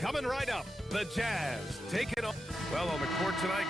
Coming right up, the Jazz taking on, well, on the court tonight.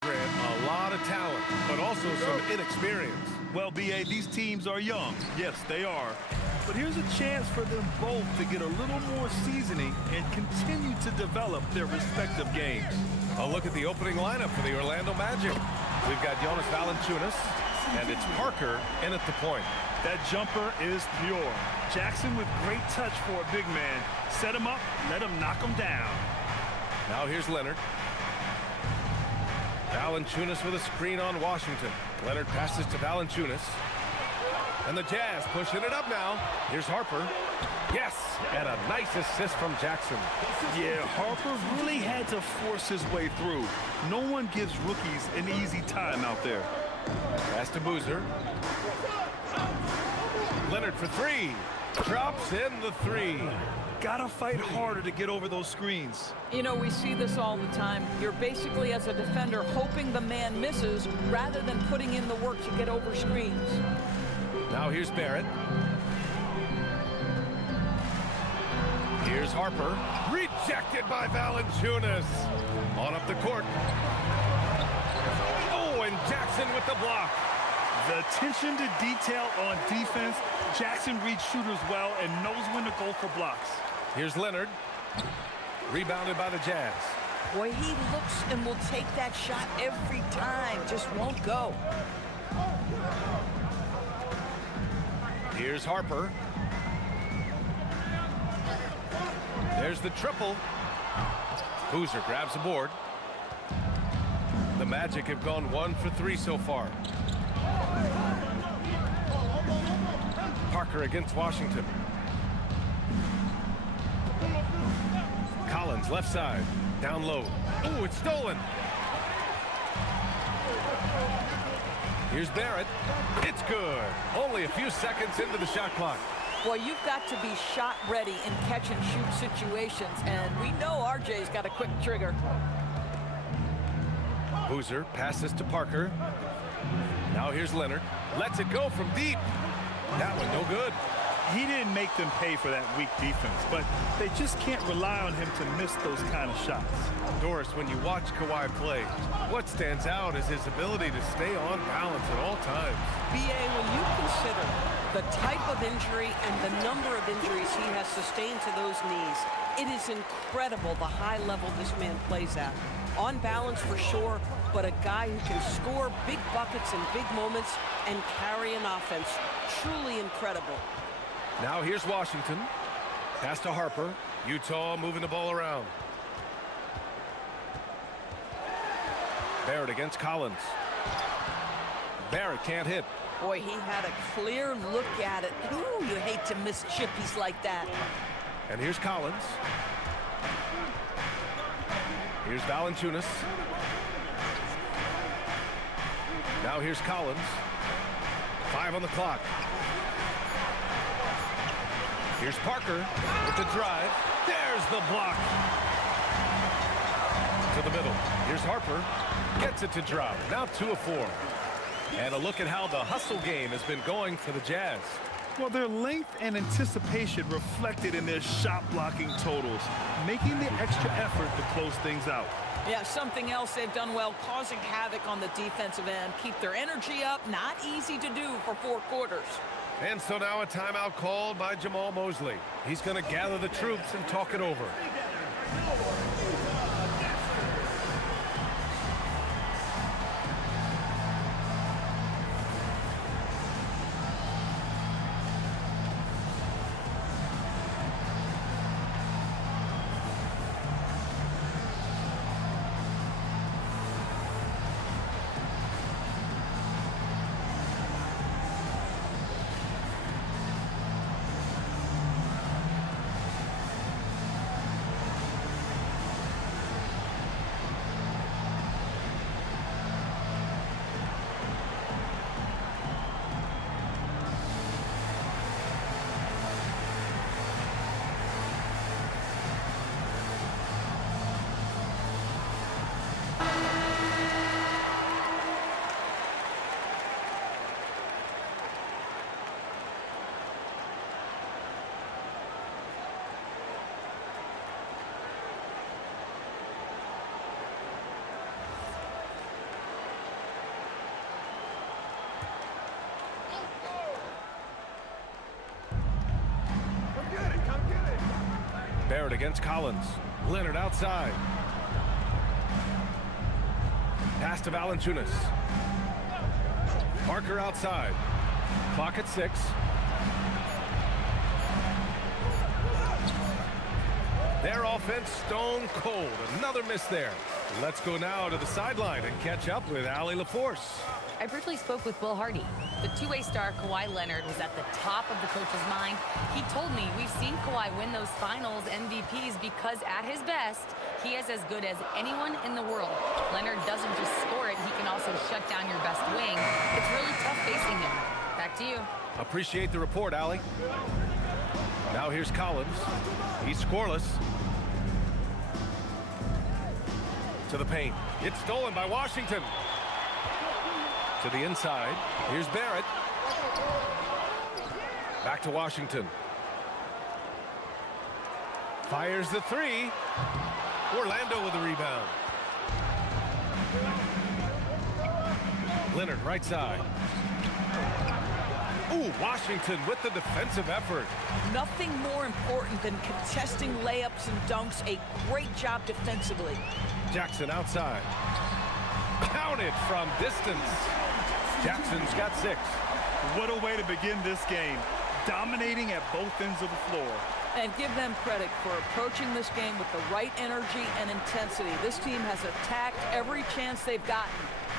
A lot of talent, but also some inexperience. Well, B.A., these teams are young. Yes, they are. But here's a chance for them both to get a little more seasoning and continue to develop their respective games. A look at the opening lineup for the Orlando Magic. We've got Jonas Valanciunas, and it's Parker in at the point. That jumper is pure. Jackson with great touch for a big man. Set him up, let him knock him down. Now here's Leonard. Valanciunas with a screen on Washington. Leonard passes to Valanciunas. And the Jazz pushing it up now. Here's Harper. Yes, and a nice assist from Jackson. Yeah, Harper really had to force his way through. No one gives rookies an easy time out there. Pass to Boozer. Leonard for three. Drops in the three. Gotta fight harder to get over those screens. You know, we see this all the time. You're basically, as a defender, hoping the man misses rather than putting in the work to get over screens. Now here's Barrett. Here's Harper. Rejected by Valanciunas. On up the court. Oh, and Jackson with the block. The attention to detail on defense. Jackson reads shooters well and knows when to go for blocks. Here's Leonard. Rebounded by the Jazz. Boy, he looks and will take that shot every time. Just won't go. Here's Harper. There's the triple. Boozer grabs the board. The Magic have gone 1 for 3 so far. Parker against Washington. Collins left side. Down low. Oh, it's stolen. Here's Barrett. It's good. Only a few seconds into the shot clock. Boy, you've got to be shot ready in catch and shoot situations, and we know RJ's got a quick trigger. Boozer passes to Parker. Now here's Leonard. Lets it go from deep. That one no good. He didn't make them pay for that weak defense, but they just can't rely on him to miss those kind of shots. Doris, when you watch Kawhi play, what stands out is his ability to stay on balance at all times. B.A., when you consider the type of injury and the number of injuries he has sustained to those knees, it is incredible the high level this man plays at. On balance for sure, but a guy who can score big buckets in big moments and carry an offense. Truly incredible. Now here's Washington. Pass to Harper. Utah moving the ball around. Barrett against Collins. Barrett can't hit. Boy, he had a clear look at it. Ooh, you hate to miss chippies like that. And here's Collins. Here's Valanciunas. Now here's Collins. 5 on the clock. Here's Parker with the drive. There's the block. To the middle. Here's Harper. Gets it to drop. Now 2 of 4. And a look at how the hustle game has been going for the Jazz. Well, their length and anticipation reflected in their shot blocking totals, making the extra effort to close things out. Yeah, something else they've done well, causing havoc on the defensive end. Keep their energy up. Not easy to do for 4 quarters. And so now a timeout called by Jamal Mosley. He's going to gather the troops and talk it over. Barrett against Collins. Leonard outside. Pass to Valanciunas. Parker outside. Clock at 6. Their offense stone cold. Another miss there. Let's go now to the sideline and catch up with Allie LaForce. I briefly spoke with Will Hardy. The two-way star Kawhi Leonard was at the top of the coach's mind. He told me we've seen Kawhi win those finals MVPs because at his best, he is as good as anyone in the world. Leonard doesn't just score it, he can also shut down your best wing. It's really tough facing him. Back to you. Appreciate the report, Allie. Now here's Collins. He's scoreless. To the paint. It's stolen by Washington. To the inside. Here's Barrett. Back to Washington. Fires the 3. Orlando with the rebound. Leonard right side. Ooh, Washington with the defensive effort. Nothing more important than contesting layups and dunks. A great job defensively. Jackson outside. Counted from distance. Jackson's got 6. What a way to begin this game. Dominating at both ends of the floor. And give them credit for approaching this game with the right energy and intensity. This team has attacked every chance they've gotten.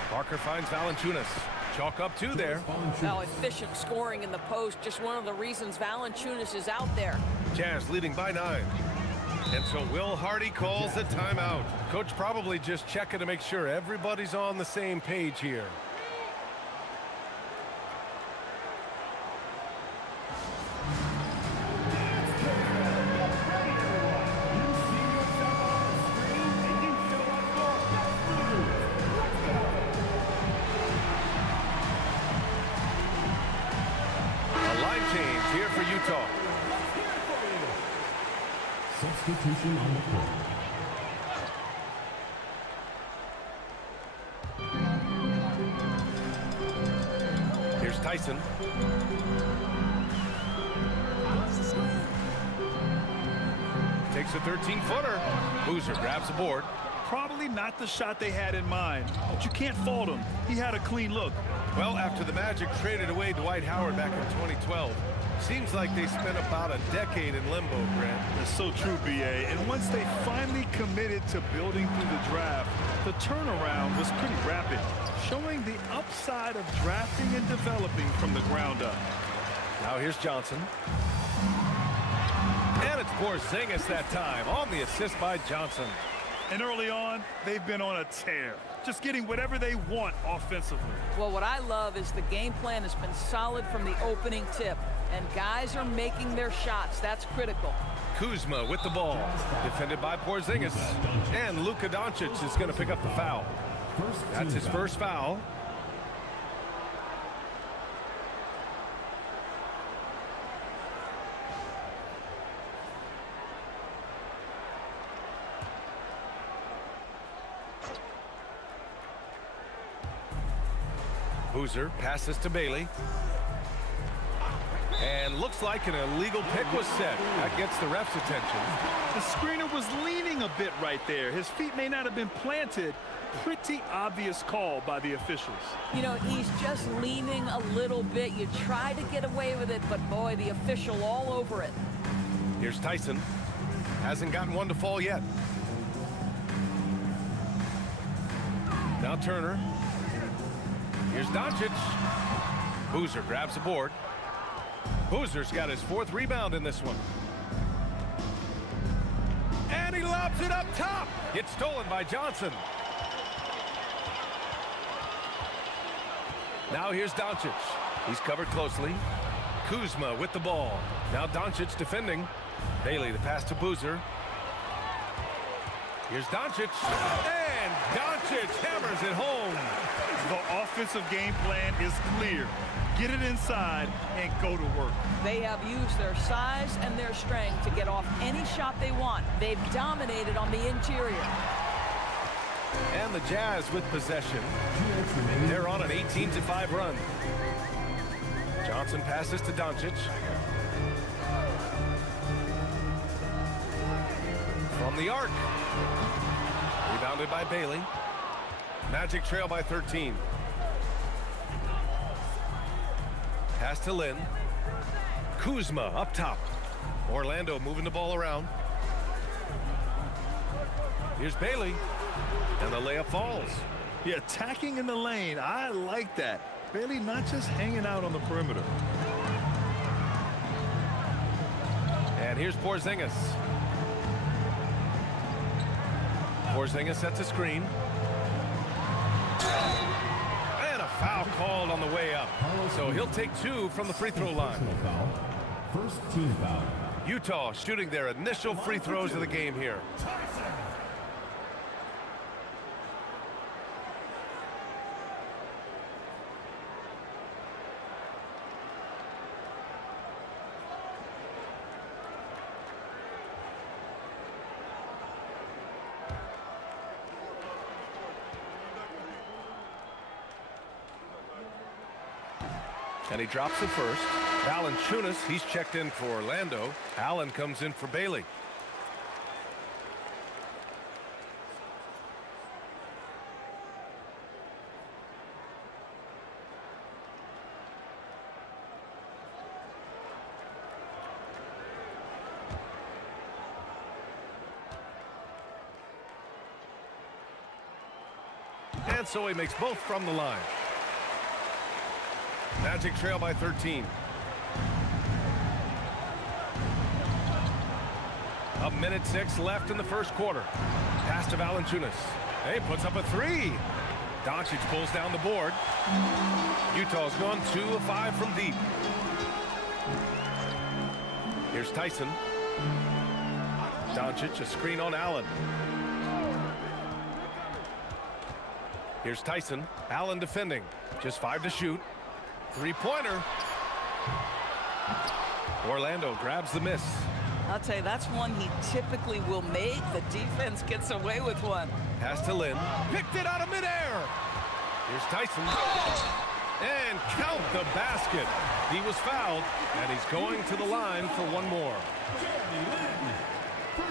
Parker finds Valanciunas. Chalk up 2 there. Now efficient scoring in the post, just one of the reasons Valanciunas is out there. Jazz leading by 9. And so Will Hardy calls a timeout. Coach probably just checking to make sure everybody's on the same page here. Here for Utah. Substitution on the court. Here's Tyson. Takes a 13-footer. Boozer grabs the board. Probably not the shot they had in mind, but you can't fault him. He had a clean look. Well, after the Magic traded away Dwight Howard back in 2012, seems like they spent about a decade in limbo, Grant. That's so true, B.A. And once they finally committed to building through the draft, the turnaround was pretty rapid, showing the upside of drafting and developing from the ground up. Now here's Johnson. And it's Porzingis that time on the assist by Johnson. And early on, they've been on a tear, just getting whatever they want offensively. Well, what I love is the game plan has been solid from the opening tip, and guys are making their shots. That's critical. Kuzma with the ball, defended by Porzingis, and Luka Doncic is going to pick up the foul. That's his first foul. Boozer passes to Bailey. And looks like an illegal pick was set. That gets the ref's attention. The screener was leaning a bit right there. His feet may not have been planted. Pretty obvious call by the officials. You know, he's just leaning a little bit. You try to get away with it, but boy, the official all over it. Here's Tyson. Hasn't gotten one to fall yet. Now Turner. Here's Doncic. Boozer grabs the board. Boozer's got his 4th rebound in this one. And he lobs it up top. It's stolen by Johnson. Now here's Doncic. He's covered closely. Kuzma with the ball. Now Doncic defending. Bailey the pass to Boozer. Here's Doncic. And Doncic hammers it home. The offensive game plan is clear. Get it inside and go to work. They have used their size and their strength to get off any shot they want. They've dominated on the interior. And the Jazz with possession. They're on an 18-5 run. Johnson passes to Doncic. From the arc. Rebounded by Bailey. Magic trail by 13. Pass to Lynn. Kuzma up top. Orlando moving the ball around. Here's Bailey. And the layup falls. Yeah, attacking in the lane. I like that. Bailey not just hanging out on the perimeter. And here's Porzingis. Porzingis sets a screen. And a foul called on the way up. So he'll take 2 from the free throw line. First team foul. Utah shooting their initial free throws of the game here. And he drops it first. Valanciunas, he's checked in for Orlando. Allen comes in for Bailey. And so he makes both from the line. Magic trail by 13. A minute 6 left in the first quarter. Pass to Valanciunas. Hey, puts up a three. Doncic pulls down the board. Utah's gone 2 of 5 from deep. Here's Tyson. Doncic, a screen on Allen. Here's Tyson. Allen defending. Just 5 to shoot. Three-pointer. Orlando grabs the miss. I'll tell you, that's one he typically will make. The defense gets away with one. Pass to Lynn. Picked it out of midair. Here's Tyson. And count the basket. He was fouled, and he's going to the line for one more.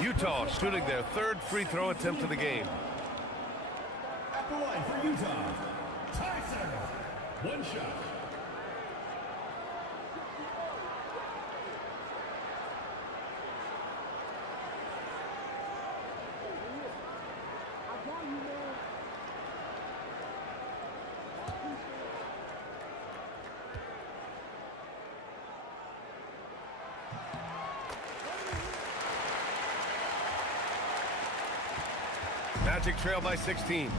Utah shooting their third free throw attempt of the game. At the line for Utah, Tyson. One shot. Magic trail by 16.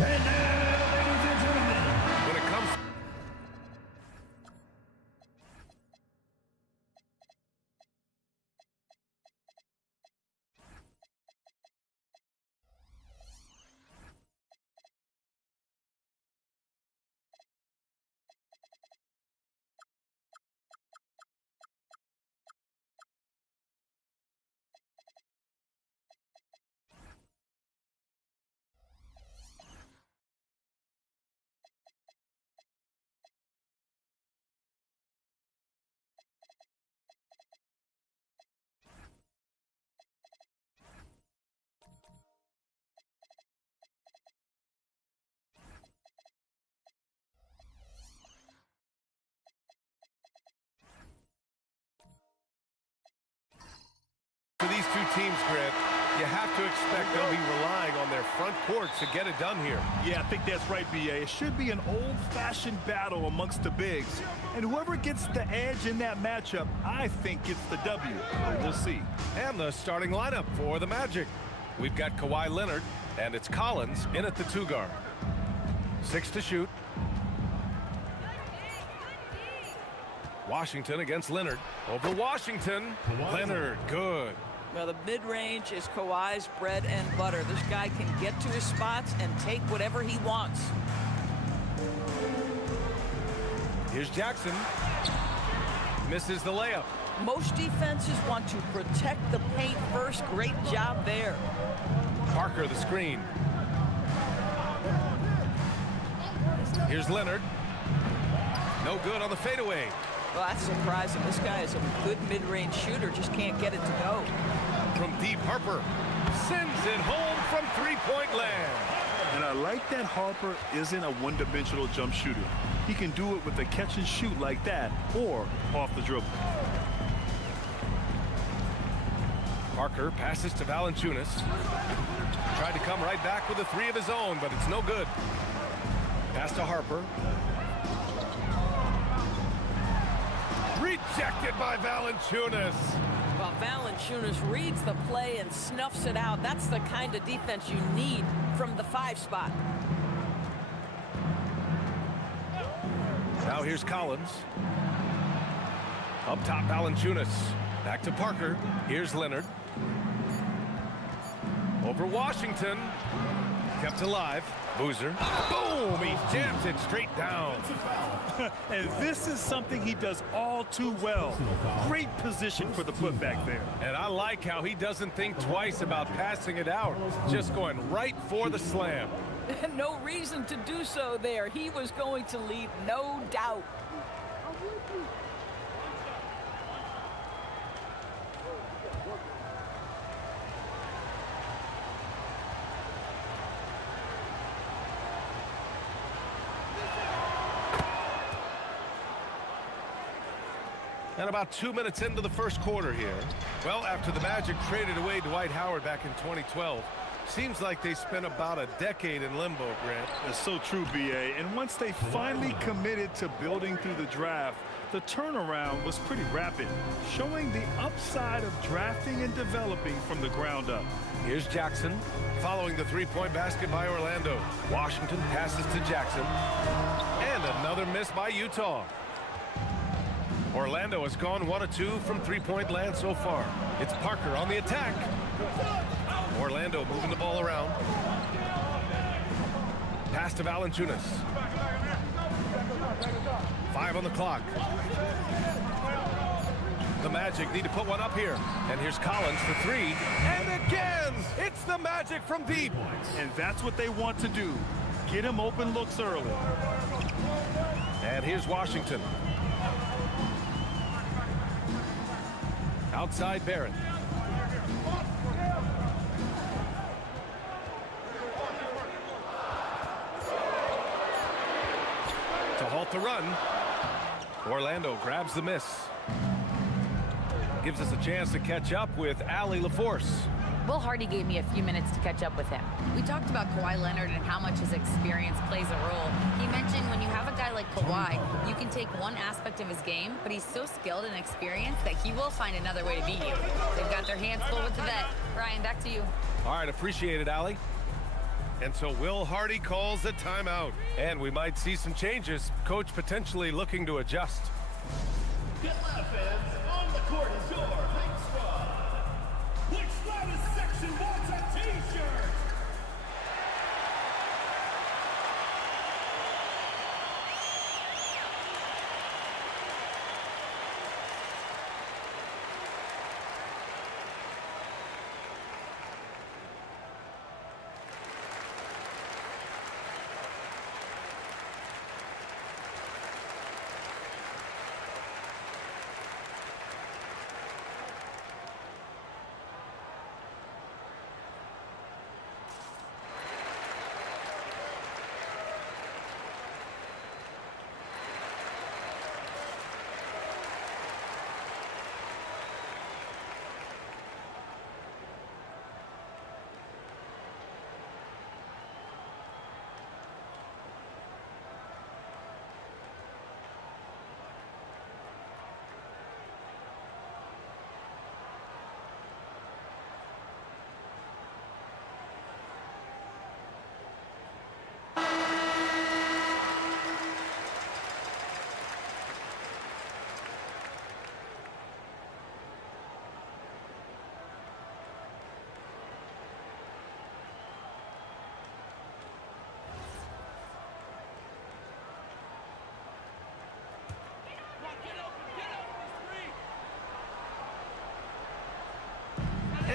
And now, ladies and gentlemen, When it comes front court to get it done here. Yeah, I think that's right, B.A. It should be an old-fashioned battle amongst the bigs. And whoever gets the edge in that matchup, I think gets the W. But we'll see. And the starting lineup for the Magic. We've got Kawhi Leonard, and it's Collins in at the 2 guard. 6 to shoot. Washington against Leonard. Over Washington. Leonard, good. Well, the mid-range is Kawhi's bread and butter. This guy can get to his spots and take whatever he wants. Here's Jackson. Misses the layup. Most defenses want to protect the paint first. Great job there. Parker the screen. Here's Leonard. No good on the fadeaway. Well, that's surprising. This guy is a good mid-range shooter, just can't get it to go. From deep, Harper sends it home from three-point land. And I like that Harper isn't a one-dimensional jump shooter. He can do it with a catch and shoot like that or off the dribble. Parker passes to Valanciunas. Tried to come right back with a 3 of his own, but it's no good. Pass to Harper. Rejected by Valanciunas. Well, Valanciunas reads the play and snuffs it out. That's the kind of defense you need from the 5 spot. Now here's Collins. Up top, Valanciunas. Back to Parker. Here's Leonard. Over Washington. Kept alive. Boozer. Boom! He jams it straight down. And this is something he does all too well. Great position for the putback there. And I like how he doesn't think twice about passing it out. Just going right for the slam. No reason to do so there. He was going to leave, no doubt. And about 2 minutes into the first quarter here. Well, after the Magic traded away Dwight Howard back in 2012, seems like they spent about a decade in limbo, Grant. That's so true, B.A. And once they finally committed to building through the draft, the turnaround was pretty rapid, showing the upside of drafting and developing from the ground up. Here's Jackson, following the three-point basket by Orlando. Washington passes to Jackson. And another miss by Utah. Orlando has gone 1 of 2 from three-point land so far. It's Parker on the attack. Orlando moving the ball around. Pass to Valanciunas. 5 on the clock. The Magic need to put one up here. And here's Collins for 3. And again, it's the Magic from deep. And that's what they want to do. Get him open looks early. And here's Washington. Outside Barrett. To halt the run. Orlando grabs the miss. Gives us a chance to catch up with Allie LaForce. Will Hardy gave me a few minutes to catch up with him. We talked about Kawhi Leonard and how much his experience plays a role. He mentioned when you have a guy like Kawhi, you can take one aspect of his game, but he's so skilled and experienced that he will find another way to beat you. They've got their hands full with the vet. Ryan, back to you. All right, appreciate it, Allie. And so Will Hardy calls a timeout. And we might see some changes. Coach potentially looking to adjust. Get loud, fans. On the court is your hype squad. Which loudest section wants a t-shirt?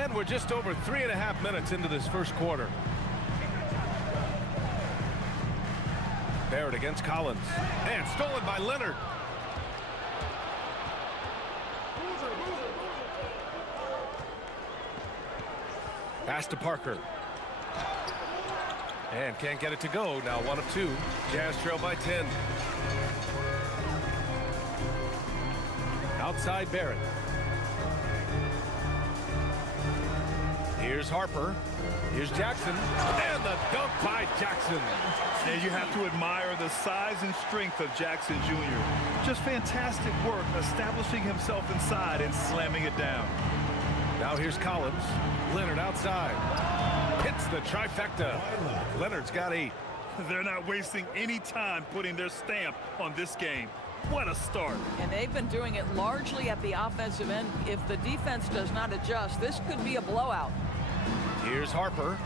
And we're just over 3.5 minutes into this first quarter. Barrett against Collins. And stolen by Leonard. Pass to Parker. And can't get it to go. Now 1 of 2. Jazz trail by 10. Outside Barrett. Here's Harper. Here's Jackson. And the dunk by Jackson. And you have to admire the size and strength of Jackson Jr. Just fantastic work establishing himself inside and slamming it down. Now here's Collins. Leonard outside. Hits the trifecta. Leonard's got 8. They're not wasting any time putting their stamp on this game. What a start. And they've been doing it largely at the offensive end. If the defense does not adjust, this could be a blowout. Here's Harper.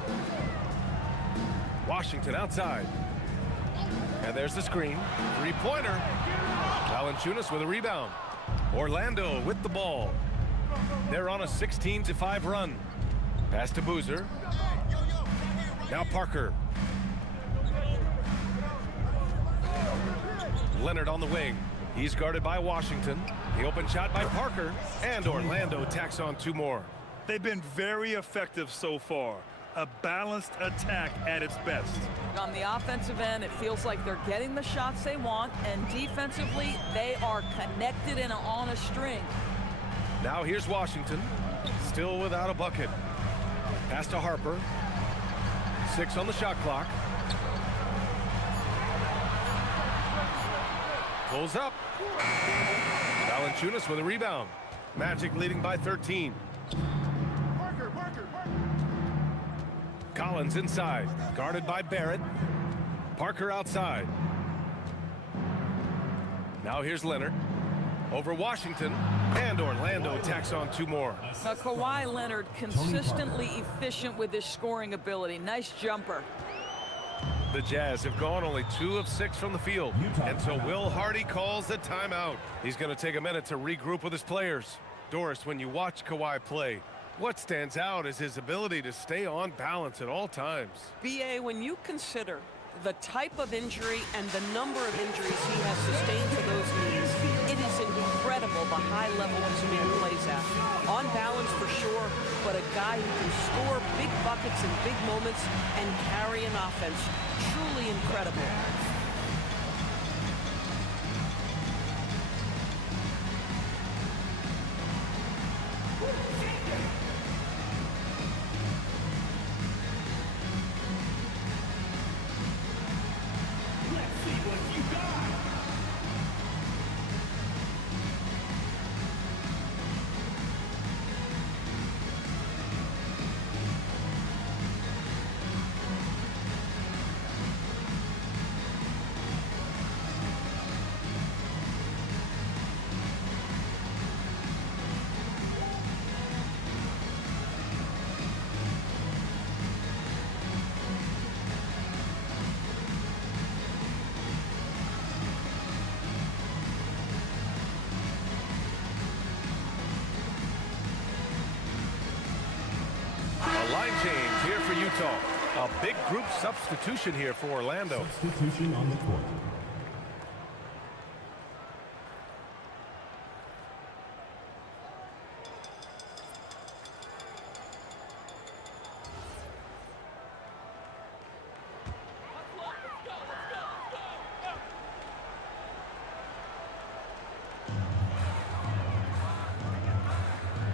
Washington outside. And there's the screen. 3-pointer. Valanciunas with a rebound. Orlando with the ball. They're on a 16-5 run. Pass to Boozer. Now Parker. Leonard on the wing. He's guarded by Washington. The open shot by Parker. And Orlando tacks on 2 more. They've been very effective so far. A balanced attack at its best. On the offensive end, it feels like they're getting the shots they want, and defensively, they are connected and on a string. Now here's Washington, still without a bucket. Pass to Harper. 6 on the shot clock. Pulls up. Valanciunas with a rebound. Magic leading by 13. Collins inside, guarded by Barrett. Parker outside. Now here's Leonard. Over Washington, and Orlando tacks on 2 more. Kawhi Leonard consistently efficient with his scoring ability. Nice jumper. The Jazz have gone only 2 of 6 from the field, and so Will Hardy calls the timeout. He's going to take a minute to regroup with his players. Doris, when you watch Kawhi play, what stands out is his ability to stay on balance at all times. BA, when you consider the type of injury and the number of injuries he has sustained to those knees, it is incredible the high level this man plays at. On balance for sure, but a guy who can score big buckets in big moments and carry an offense. Truly incredible. Line change here for Utah. A big group substitution here for Orlando. Substitution on the court.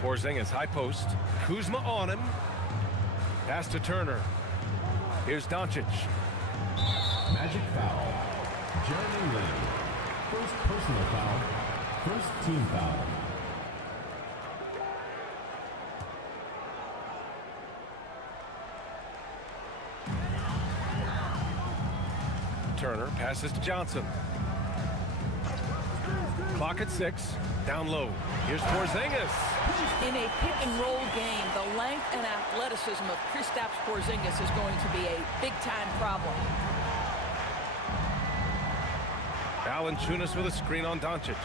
Porzingis high post. Kuzma on him. Pass to Turner. Here's Doncic. Magic foul. Jeremy Lin. First personal foul. First team foul. Turner passes to Johnson. Clock at 6. Down low. Here's Porzingis. In a pick-and-roll game, the length and athleticism of Kristaps Porzingis is going to be a big-time problem. Valanciunas with a screen on Doncic.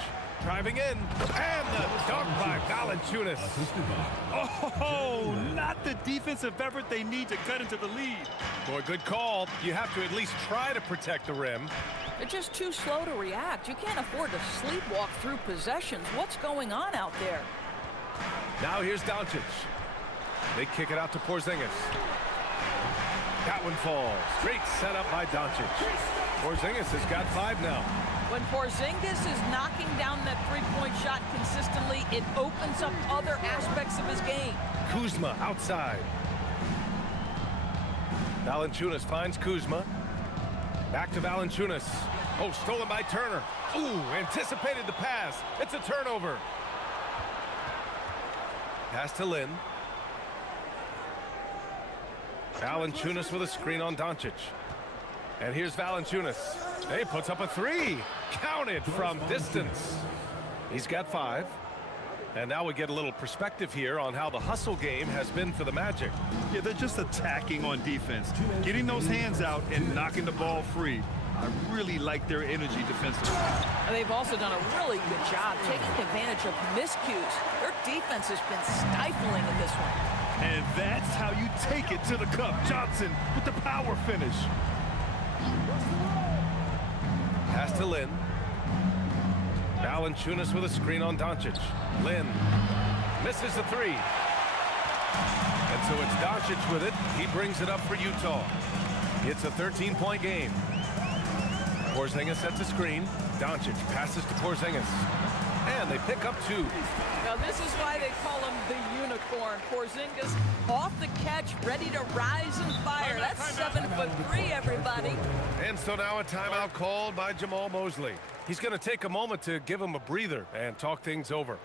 Driving in, and the dunk by Valanciunas. Oh, not the defensive effort they need to cut into the lead. Boy, good call. You have to at least try to protect the rim. They're just too slow to react. You can't afford to sleepwalk through possessions. What's going on out there? Now here's Doncic. They kick it out to Porzingis. That one falls. Great setup by Doncic. Porzingis has got 5 now. When Porzingis is knocking down that three-point shot consistently, it opens up other aspects of his game. Kuzma outside. Valanciunas finds Kuzma. Back to Valanciunas. Oh, stolen by Turner. Ooh, anticipated the pass. It's a turnover. Pass to Lin. Valanciunas with a screen on Doncic. And here's Valanciunas. He puts up a 3. Counted from distance. He's got 5. And now we get a little perspective here on how the hustle game has been for the Magic. Yeah, they're just attacking on defense, getting those hands out and knocking the ball free. I really like their energy defensively. And they've also done a really good job taking advantage of miscues. Their defense has been stifling in this one. And that's how you take it to the cup. Johnson with the power finish. Pass to Lin. Valanciunas with a screen on Doncic. Lin misses the 3. And so it's Doncic with it. He brings it up for Utah. It's a 13-point game. Porzingis sets a screen. Doncic passes to Porzingis. And they pick up 2. Now this is why they call him the unicorn. Porzingis off the catch, ready to rise and fire. That's 7'3", everybody. And so now a timeout called by Jamal Mosley. He's going to take a moment to give him a breather and talk things over.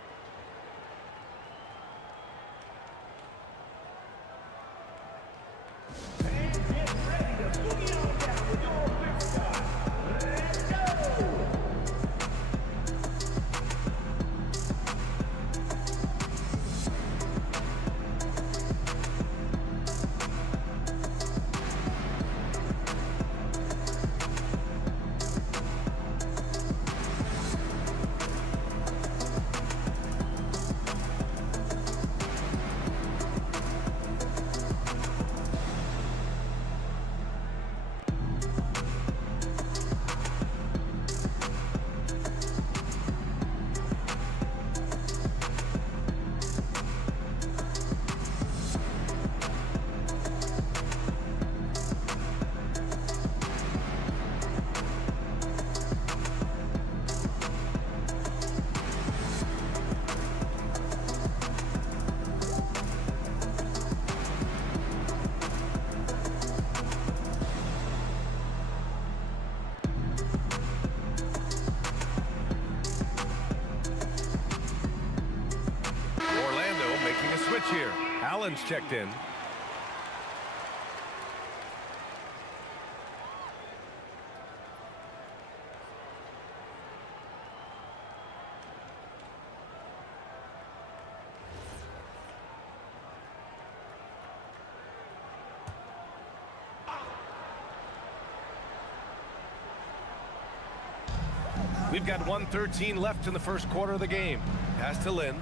Here, Allen's checked in. We've got 1:13 left in the first quarter of the game. Pass to Lin.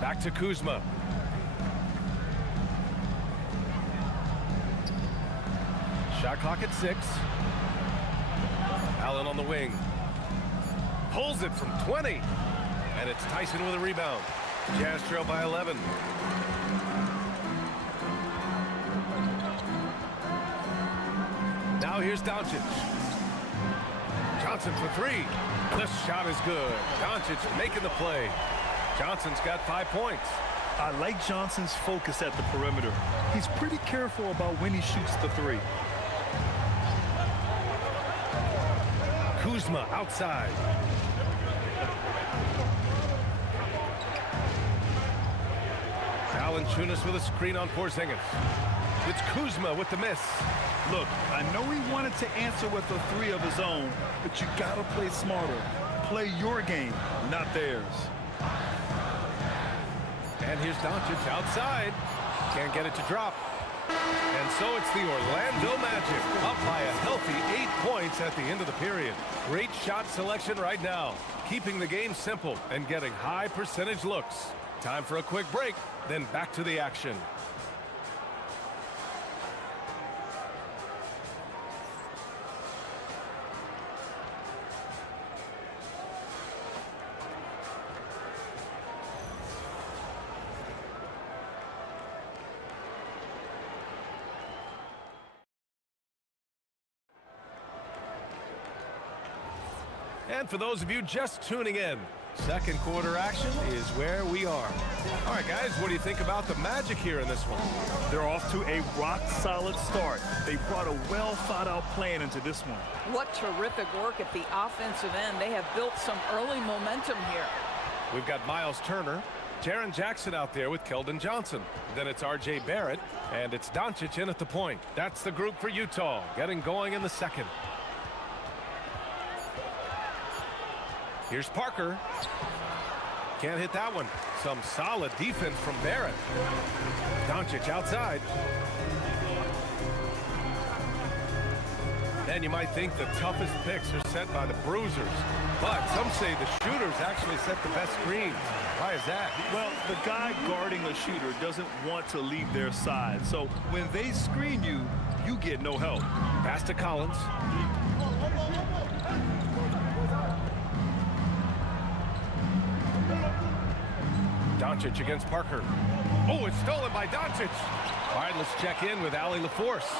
Back to Kuzma. Shot clock at 6. Allen on the wing. Pulls it from 20. And it's Tyson with a rebound. Jazz trail by 11. Now here's Doncic. Johnson for 3. The shot is good. Doncic making the play. Johnson's got 5 points. I like Johnson's focus at the perimeter. He's pretty careful about when he shoots the 3. Kuzma outside. Valanciunas with a screen on Porzingis. It's Kuzma with the miss. Look, I know he wanted to answer with a 3 of his own, but you gotta play smarter. Play your game, not theirs. And here's Doncic outside. Can't get it to drop. And so it's the Orlando Magic up by a healthy 8 points at the end of the period. Great shot selection right now, keeping the game simple and getting high percentage looks. Time for a quick break, then back to the action. And for those of you just tuning in, second quarter action is where we are. All right, guys, what do you think about the Magic here in this one? They're off to a rock-solid start. They brought a well-thought-out plan into this one. What terrific work at the offensive end. They have built some early momentum here. We've got Miles Turner, Jaren Jackson out there with Keldon Johnson. Then it's R.J. Barrett, and it's Doncic in at the point. That's the group for Utah, getting going in the second. Here's Parker. Can't hit that one. Some solid defense from Barrett. Doncic outside. And you might think the toughest picks are set by the bruisers, but some say the shooters actually set the best screens. Why is that? Well, the guy guarding a shooter doesn't want to leave their side. So when they screen you, you get no help. Pass to Collins. Doncic against Parker. Oh, it's stolen by Doncic. All right, let's check in with Allie LaForce.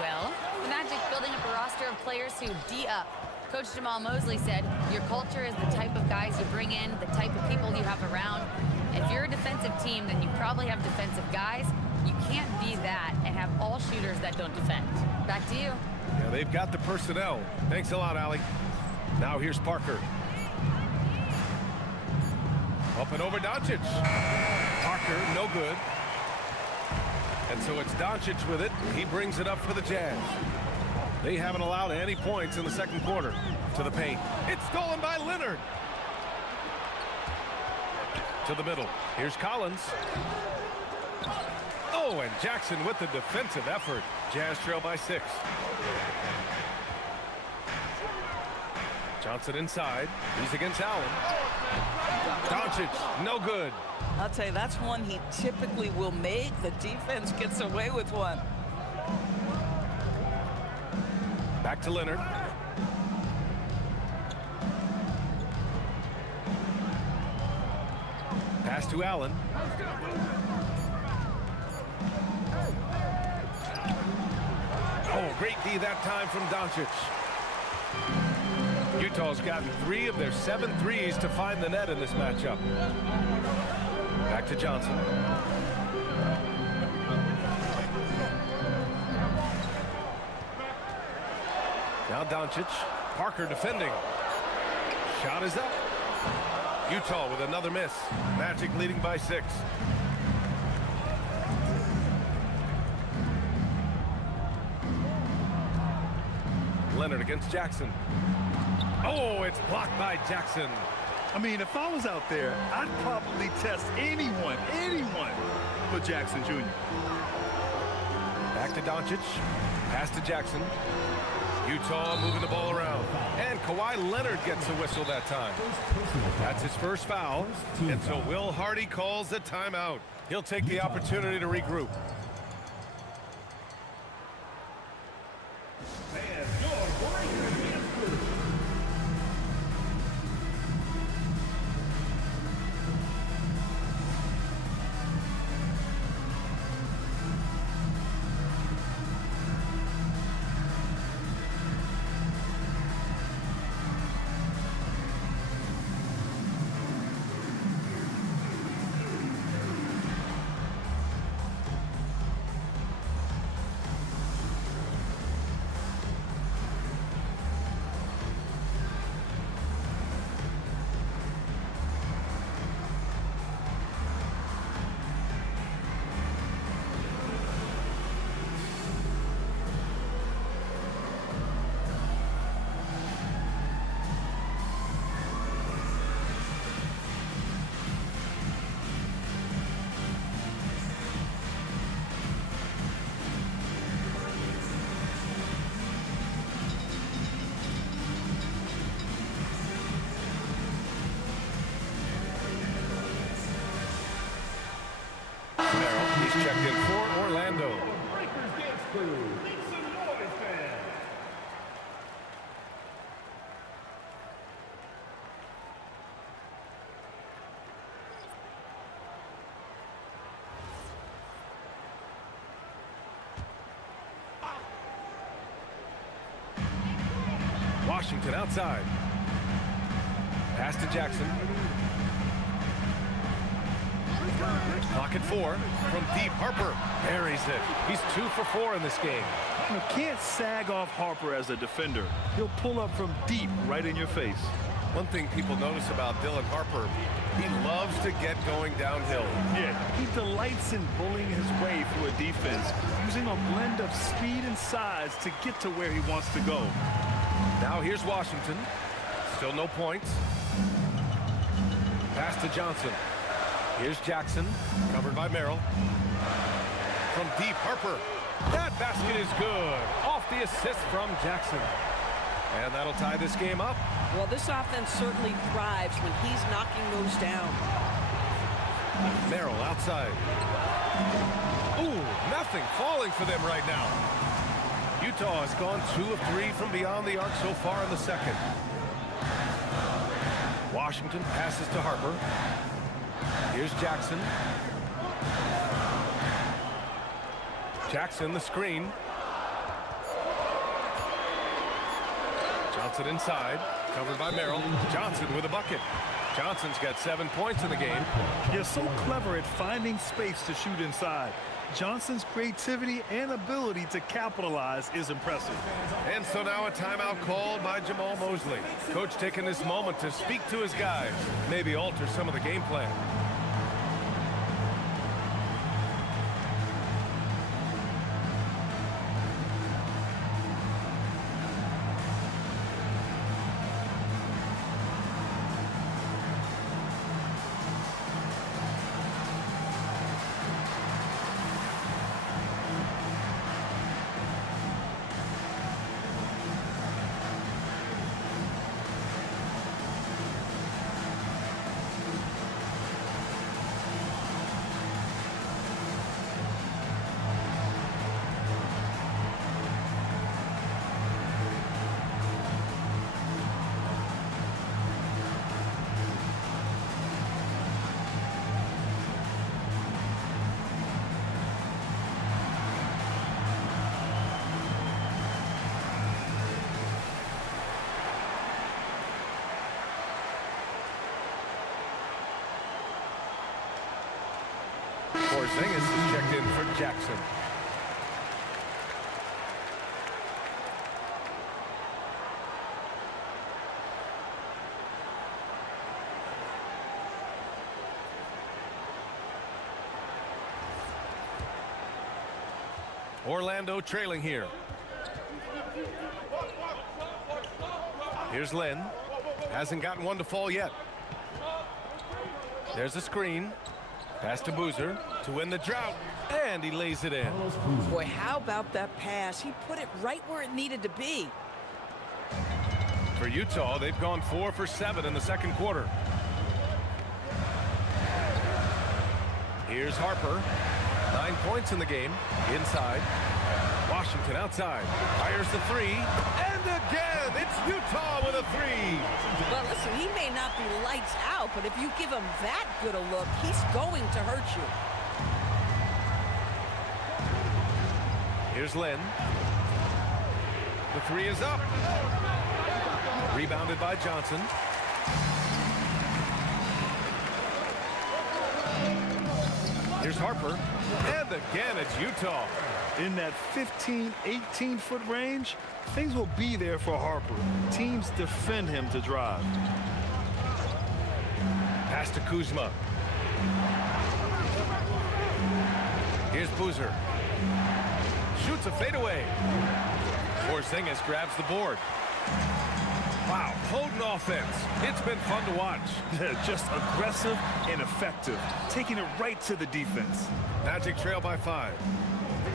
Well, the Magic building up a roster of players who D up. Coach Jamal Mosley said, your culture is the type of guys you bring in, the type of people you have around. If you're a defensive team, then you probably have defensive guys. You can't be that and have all shooters that don't defend. Back to you. Yeah, they've got the personnel. Thanks a lot, Allie. Now here's Parker. Up and over Doncic. Parker, no good. And so it's Doncic with it. He brings it up for the Jazz. They haven't allowed any points in the second quarter. To the paint. It's stolen by Leonard. To the middle. Here's Collins. Oh, and Jackson with the defensive effort. Jazz trail by 6. Johnson inside. He's against Allen. Doncic, no good. I'll tell you, that's one he typically will make. The defense gets away with one. Back to Leonard. Pass to Allen. Oh, great D that time from Doncic. Utah's gotten 3 of their 7 threes to find the net in this matchup. Back to Johnson. Now Doncic. Parker defending. Shot is up. Utah with another miss. Magic leading by 6. Leonard against Jackson. Oh, it's blocked by Jackson. I mean, if I was out there, I'd probably test anyone but Jackson Jr. Back to Doncic. Pass to Jackson. Utah moving the ball around. And Kawhi Leonard gets a whistle that time. That's his first foul. And so Will Hardy calls the timeout. He'll take the opportunity to regroup. Make some noise, fans. Washington outside. Pass to Jackson. Clock at 4. From deep, Harper buries it. He's 2 for 4 in this game. You can't sag off Harper as a defender. He'll pull up from deep right in your face. One thing people notice about Dylan Harper, he loves to get going downhill. Yeah, he delights in bullying his way through a defense, using a blend of speed and size to get to where he wants to go. Now here's Washington. Still no points. Pass to Johnson. Here's Jackson, covered by Merrill. From deep, Harper. That basket is good. Off the assist from Jackson. And that'll tie this game up. Well, this offense certainly thrives when he's knocking those down. Merrill outside. Ooh, nothing falling for them right now. Utah has gone 2 of 3 from beyond the arc so far in the second. Washington passes to Harper. Here's Jackson. Jackson the screen. Johnson inside, covered by Merrill. Johnson with a bucket. Johnson's got 7 points in the game. You're so clever at finding space to shoot inside. Johnson's creativity and ability to capitalize is impressive. And so now a timeout called by Jamal Mosley. Coach taking this moment to speak to his guys, maybe alter some of the game plan. Porzingis is checked in for Jackson. Orlando trailing here. Here's Len. Hasn't gotten one to fall yet. There's a screen. Pass to Boozer to win the drought, and he lays it in. Boy, how about that pass? He put it right where it needed to be. For Utah, they've gone 4 for 7 in the second quarter. Here's Harper. 9 points in the game. Inside. Washington outside. Fires the 3. And again, it's Utah with a 3. Well, listen, he may not be lights out, but if you give him that good a look, he's going to hurt you. Here's Len. The 3 is up. Rebounded by Johnson. Here's Harper. And again, it's Utah. In that 15, 18-foot range, things will be there for Harper. Teams defend him to drive. Pass to Kuzma. Here's Boozer. Shoots a fadeaway. Porzingis grabs the board. Wow, potent offense. It's been fun to watch. Just aggressive and effective, taking it right to the defense. Magic trail by 5.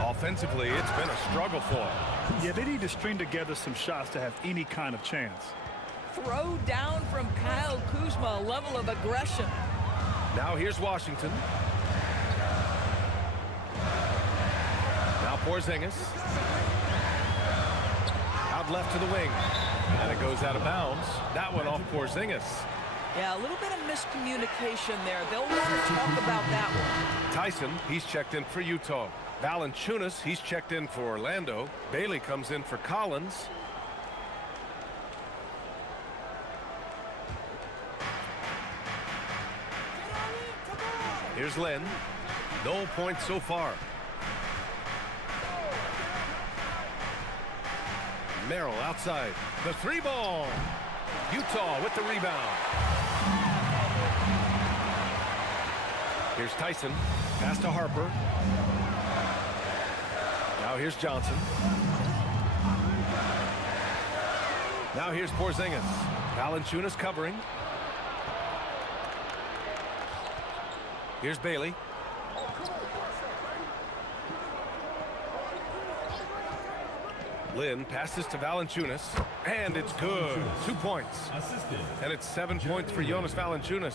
Offensively, it's been a struggle for them. Yeah, they need to string together some shots to have any kind of chance. Throw down from Kyle Kuzma, a level of aggression. Now here's Washington. Now Porzingis. Out left to the wing. And it goes out of bounds. That one off Porzingis. Yeah, a little bit of miscommunication there. They'll want to talk about that one. Tyson, he's checked in for Utah. Valanciunas, he's checked in for Orlando. Bailey comes in for Collins. Here's Lynn. No points so far. Merrill outside. The three ball. Utah with the rebound. Here's Tyson. Pass to Harper. Now here's Johnson. Now here's Porzingis. Valanciunas covering. Here's Bailey. Lynn passes to Valanciunas, and it's good. 2 points. And it's 7 points for Jonas Valanciunas.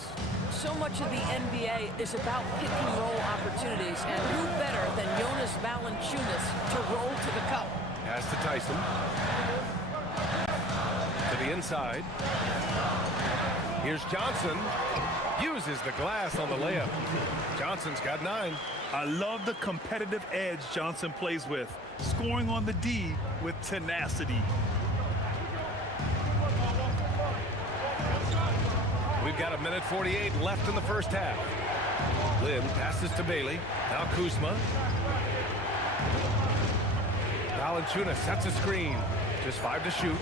So much of the NBA is about pick and roll opportunities, and who better than Jonas Valanciunas to roll to the cup? Pass to Tyson. To the inside. Here's Johnson. Uses the glass on the layup. Johnson's got 9. I love the competitive edge Johnson plays with, scoring on the D with tenacity. We've got 1:48 left in the first half. Lynn passes to Bailey. Now Kuzma. Valanciunas sets a screen. Just 5 to shoot.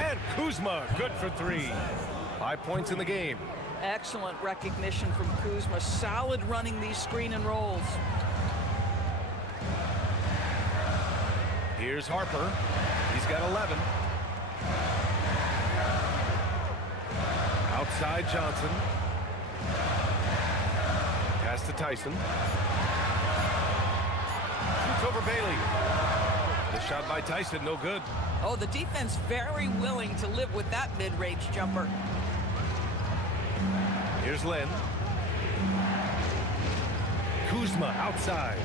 And Kuzma, good for 3. 5 points in the game. Excellent recognition from Kuzma. Solid running these screen and rolls. Here's Harper. He's got 11. Outside Johnson. Pass to Tyson. Shoots over Bailey. The shot by Tyson, no good. Oh, the defense very willing to live with that mid-range jumper. Here's Lynn. Kuzma outside.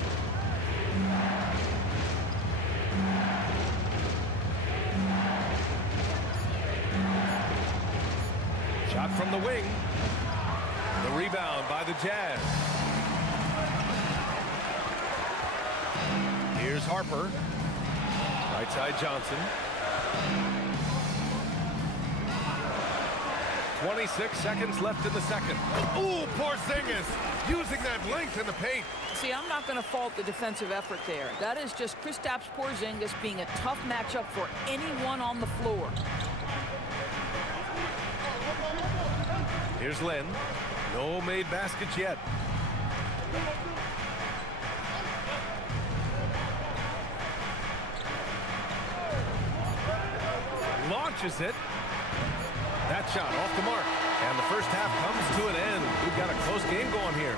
Shot from the wing. The rebound by the Jazz. Here's Harper. Right side Johnson. 26 seconds left in the second. Ooh, Porzingis using that length in the paint. See, I'm not going to fault the defensive effort there. That is just Kristaps Porzingis being a tough matchup for anyone on the floor. Here's Lynn. No made baskets yet. Launches it. That shot off the mark. And the first half comes to an end. We've got a close game going here.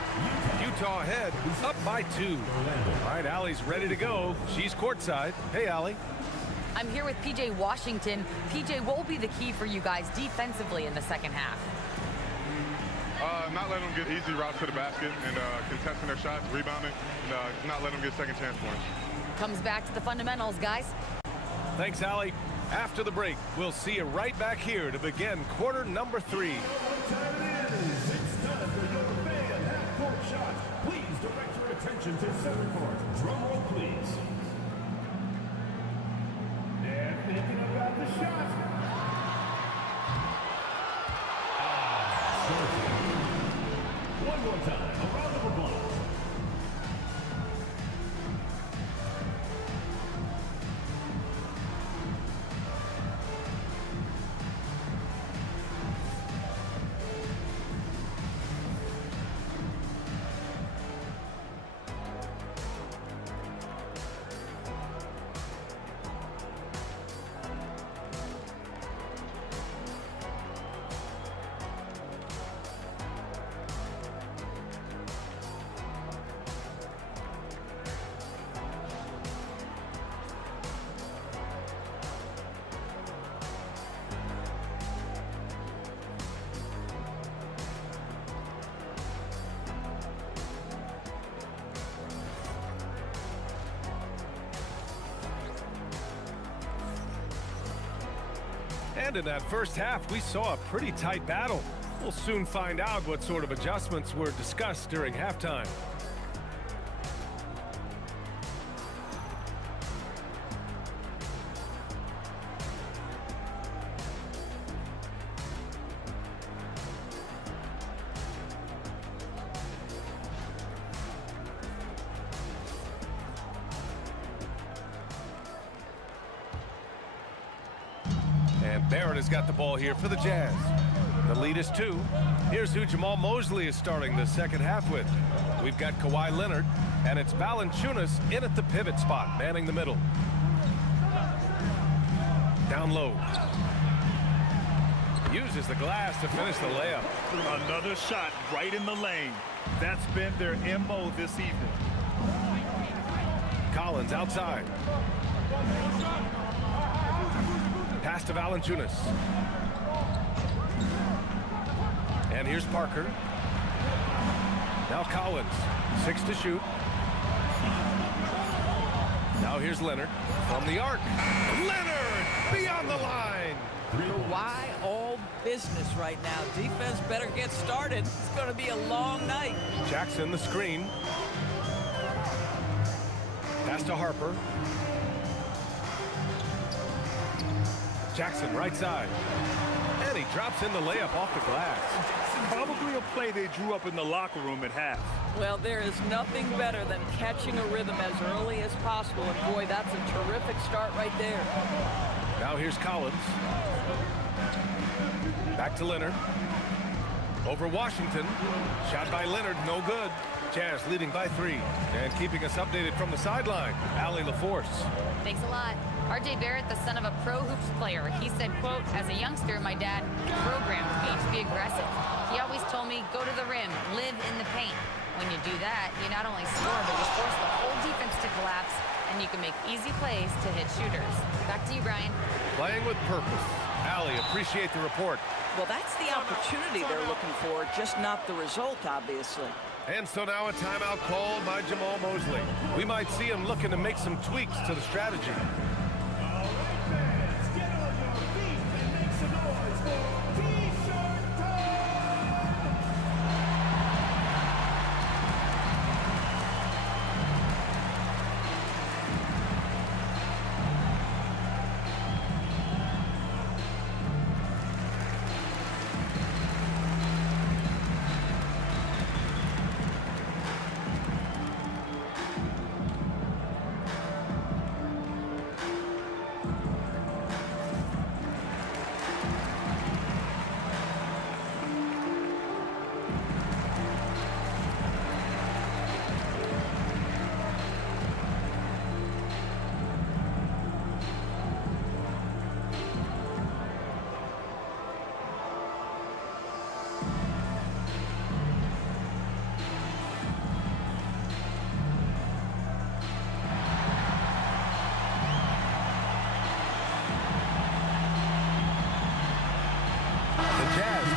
Utah ahead, up by 2. All right, Allie's ready to go. She's courtside. Hey, Allie. I'm here with PJ Washington. PJ, what will be the key for you guys defensively in the second half? Not letting them get easy routes to the basket and contesting their shots, rebounding, and not letting them get second chance points. Comes back to the fundamentals, guys. Thanks, Allie. After the break, we'll see you right back here to begin quarter number 3. It's time for your fan half-court shots. Please direct your attention to center court. Drum roll, please. They're thinking about the shot. One more time, a round of applause. And in that first half, we saw a pretty tight battle. We'll soon find out what sort of adjustments were discussed during halftime. And Barrett has got the ball here for the Jazz. The lead is 2. Here's who Jamal Mosley is starting the second half with. We've got Kawhi Leonard, and it's Valanciunas in at the pivot spot, manning the middle. Down low. Uses the glass to finish the layup. Another shot right in the lane. That's been their MO this evening. Collins outside. Pass to Valanciunas. And here's Parker. Now Collins. 6 to shoot. Now here's Leonard from the arc. Leonard beyond the line. Kawhi all business right now. Defense better get started. It's going to be a long night. Jackson the screen. Pass to Harper. Jackson right side. And he drops in the layup off the glass. Probably a play they drew up in the locker room at half. Well, there is nothing better than catching a rhythm as early as possible. And boy, that's a terrific start right there. Now here's Collins. Back to Leonard. Over Washington. Shot by Leonard, no good. Jazz leading by 3. And keeping us updated from the sideline, Allie LaForce. Thanks a lot. R.J. Barrett, the son of a pro hoops player, he said, quote, as a youngster, my dad programmed me to be aggressive. He always told me, go to the rim, live in the paint. When you do that, you not only score, but you force the whole defense to collapse, and you can make easy plays to hit shooters. Back to you, Brian. Playing with purpose. Allie, appreciate the report. Well, that's the opportunity they're looking for, just not the result, obviously. And so now a timeout called by Jamal Mosley. We might see him looking to make some tweaks to the strategy.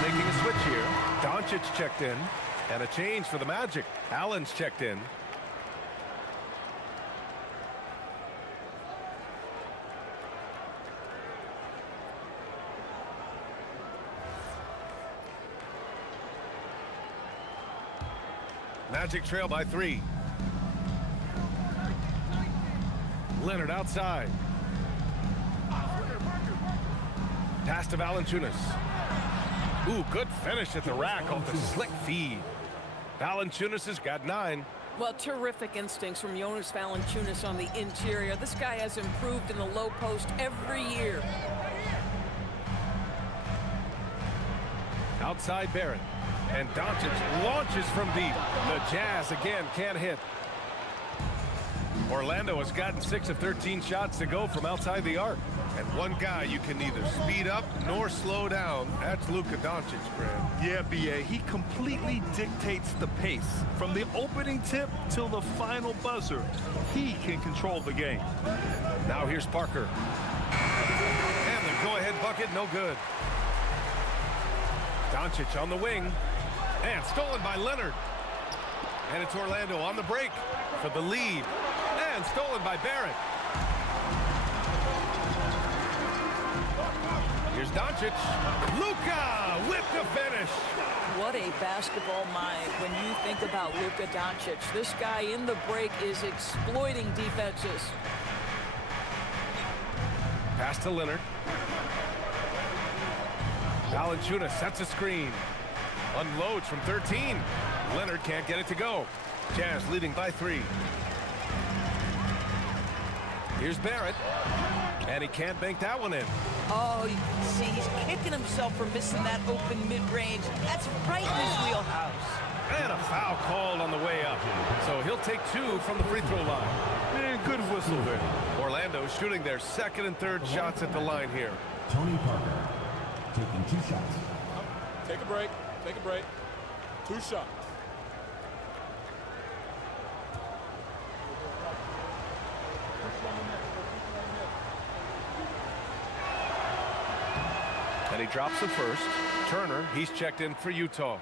Making a switch here. Doncic checked in. And a change for the Magic. Allen's checked in. Magic trail by 3. Leonard outside. Pass to Valanciunas. Ooh, good finish at the rack off the slick feed. Valanciunas has got 9. Well, terrific instincts from Jonas Valanciunas on the interior. This guy has improved in the low post every year. Outside Barrett. And Doncic launches from deep. The Jazz again can't hit. Orlando has gotten 6 of 13 shots to go from outside the arc. And one guy you can neither speed up nor slow down. That's Luka Doncic, Graham. Yeah, B.A. He completely dictates the pace. From the opening tip till the final buzzer, he can control the game. Now here's Parker. And the go-ahead bucket, no good. Doncic on the wing. And stolen by Leonard. And it's Orlando on the break for the lead. And stolen by Barrett. Here's Doncic. Luka with the finish. What a basketball mind when you think about Luka Doncic. This guy in the break is exploiting defenses. Pass to Leonard. Valanciunas sets a screen. Unloads from 13. Leonard can't get it to go. Jazz leading by 3. Here's Barrett. And he can't bank that one in. Oh, you can see he's kicking himself for missing that open mid-range. That's right in his wheelhouse. And a foul called on the way up. So he'll take 2 from the free throw line. Man, good whistle there. Orlando shooting their second and third shots at the line here. Tony Parker taking 2 shots. Take a break. Take a break. 2 shots. And he drops the first. Turner, he's checked in for Utah.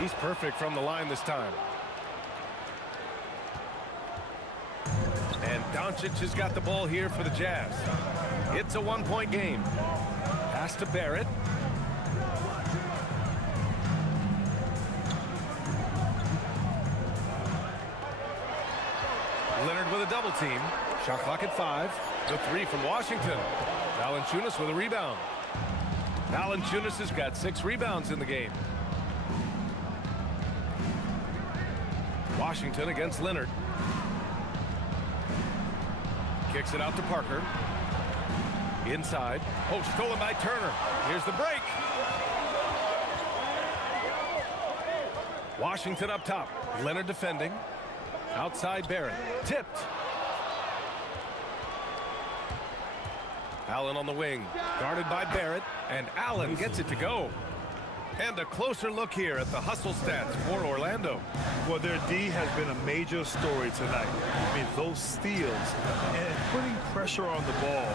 He's perfect from the line this time. And Doncic has got the ball here for the Jazz. It's a 1-point game. Pass to Barrett. Leonard with a double team. Shot clock at 5. The 3 from Washington. Valanciunas with a rebound. Valanciunas has got 6 rebounds in the game. Washington against Leonard. Kicks it out to Parker. Inside. Oh, stolen by Turner. Here's the break. Washington up top. Leonard defending. Outside Barrett. Tipped. Allen on the wing. Guarded by Barrett. And Allen gets it to go. And a closer look here at the hustle stats for Orlando. Well, their D has been a major story tonight. I mean, those steals and putting pressure on the ball,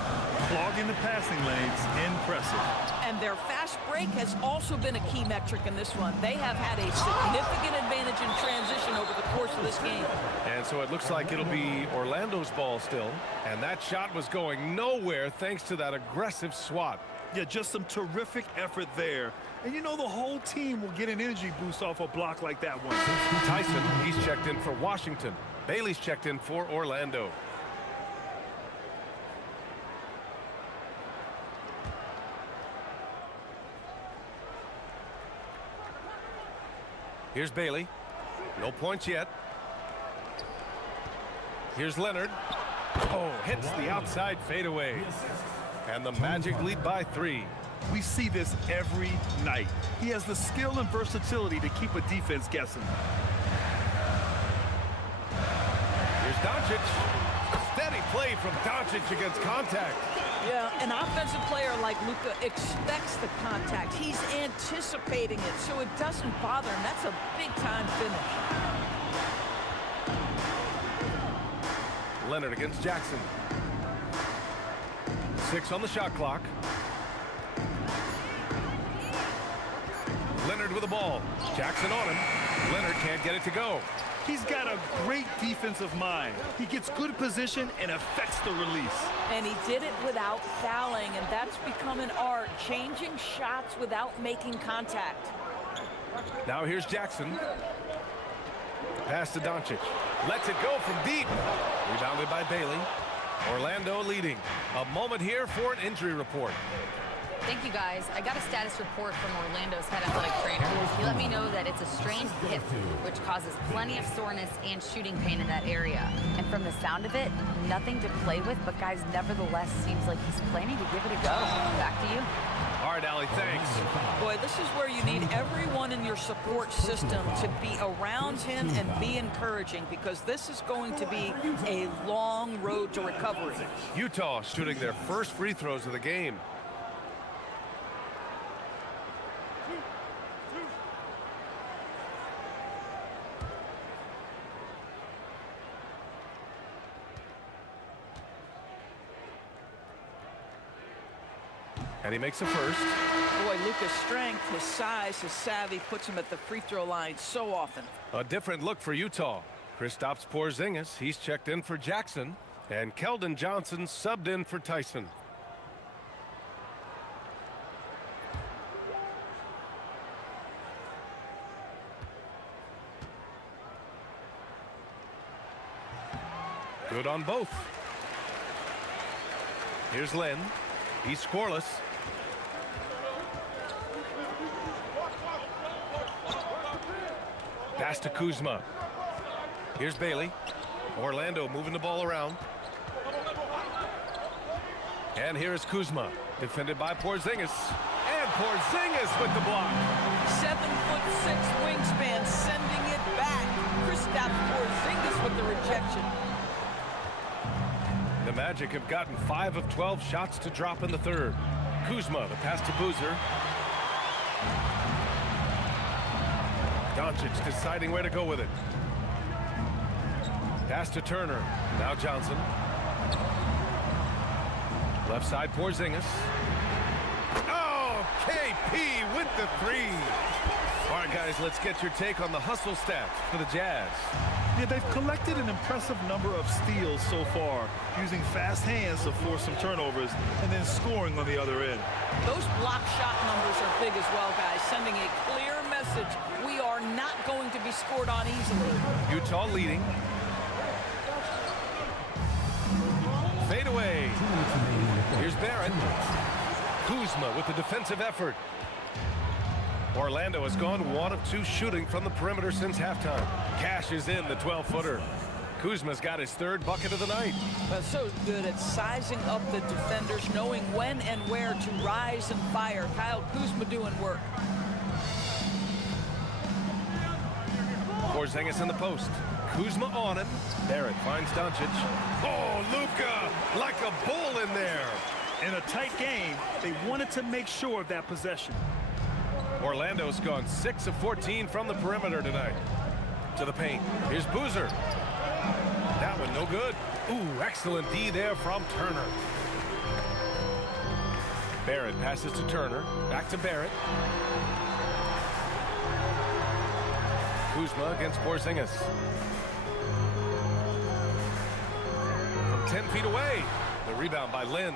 clogging the passing lanes, impressive. And their fast break has also been a key metric in this one. They have had a significant advantage in transition over the course of this game. And so it looks like it'll be Orlando's ball still. And that shot was going nowhere thanks to that aggressive swat. Yeah, just some terrific effort there. And you know the whole team will get an energy boost off a block like that one. Tyson, he's checked in for Washington. Bailey's checked in for Orlando. Here's Bailey. No points yet. Here's Leonard. Oh, hits the outside fadeaway. And the Magic lead by 3. We see this every night. He has the skill and versatility to keep a defense guessing. Here's Doncic. Steady play from Doncic against contact. Yeah, an offensive player like Luka expects the contact. He's anticipating it, so it doesn't bother him. That's a big-time finish. Leonard against Jackson. 6 on the shot clock. Leonard with the ball. Jackson on him. Leonard can't get it to go. He's got a great defensive mind. He gets good position and affects the release. And he did it without fouling, and that's become an art, changing shots without making contact. Now here's Jackson. Pass to Doncic. Lets it go from deep. Rebounded by Bailey. Orlando leading. A moment here for an injury report. Thank you, guys. I got a status report from Orlando's head athletic trainer. He let me know that it's a strained hip, which causes plenty of soreness and shooting pain in that area. And from the sound of it, nothing to play with, but guys, nevertheless, seems like he's planning to give it a go. Back to you. All right, Allie, thanks. Boy, this is where you need everyone in your support system to be around him and be encouraging, because this is going to be a long road to recovery. Utah shooting their first free throws of the game. And he makes a first. Boy, Luka's strength, his size, his savvy puts him at the free throw line so often. A different look for Utah. Kristaps Porzingis, he's checked in for Jackson. And Keldon Johnson subbed in for Tyson. Good on both. Here's Len. He's scoreless. Pass to Kuzma. Here's Bailey. Orlando moving the ball around. And here is Kuzma, defended by Porzingis. And Porzingis with the block. 7'6" wingspan, sending it back. Kristaps Porzingis with the rejection. The Magic have gotten 5 of 12 shots to drop in the third. Kuzma, the pass to Boozer. Doncic deciding where to go with it. Pass to Turner. Now Johnson. Left side Porzingis. Oh, KP with the three. All right, guys, let's get your take on the hustle stats for the Jazz. Yeah, they've collected an impressive number of steals so far, using fast hands to force some turnovers and then scoring on the other end. Those block shot numbers are big as well, guys, sending a clear message. We are not going to be scored on easily. Utah leading. Fade away. Here's Barrett. Kuzma with the defensive effort. Orlando has gone 1 of 2 shooting from the perimeter since halftime. Cash is in the 12-footer. Kuzma's got his 3rd bucket of the night. So good at sizing up the defenders, knowing when and where to rise and fire. Kyle Kuzma doing work. Porzingis in the post. Kuzma on him. Barrett finds Doncic. Oh, Luka, like a bull in there. In a tight game, they wanted to make sure of that possession. Orlando's gone 6 of 14 from the perimeter tonight. To the paint. Here's Boozer. That one no good. Ooh, excellent D there from Turner. Barrett passes to Turner. Back to Barrett. Kuzma against Porzingis. From 10 feet away. The rebound by Lynn.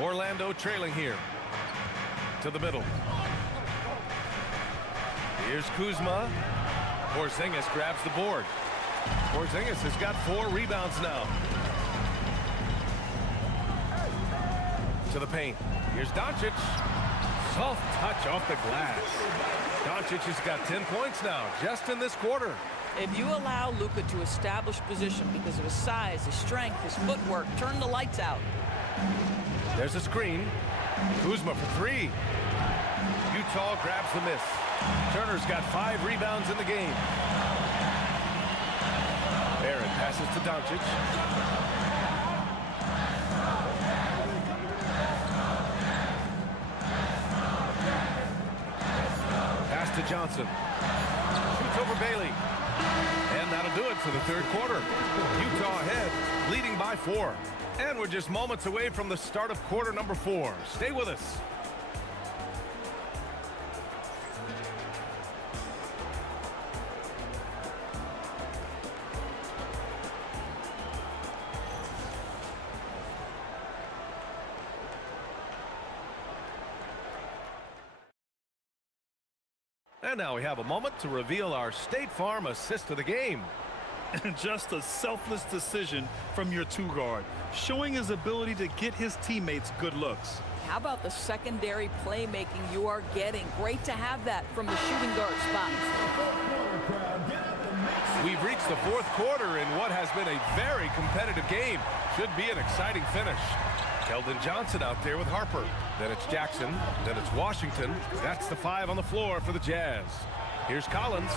Orlando trailing here. To the middle. Here's Kuzma. Porzingis grabs the board. Porzingis has got 4 rebounds now. To the paint. Here's Doncic. Soft touch off the glass. Doncic has got 10 points now, just in this quarter. If you allow Luka to establish position because of his size, his strength, his footwork, turn the lights out. There's a screen. Kuzma for 3. Utah grabs the miss. Turner's got 5 rebounds in the game. Barrett passes to Doncic. Pass to Johnson. Shoots over Bailey. And that'll do it for the 3rd quarter. Utah ahead, leading by 4. And we're just moments away from the start of quarter number 4. Stay with us. And now we have a moment to reveal our State Farm assist of the game. And just a selfless decision from your 2 guard, showing his ability to get his teammates good looks. How about the secondary playmaking you are getting? Great to have that from the shooting guard spot. We've reached the 4th quarter in what has been a very competitive game. Should be an exciting finish. Keldon Johnson out there with Harper. Then it's Jackson. Then it's Washington. That's the 5 on the floor for the Jazz. Here's Collins.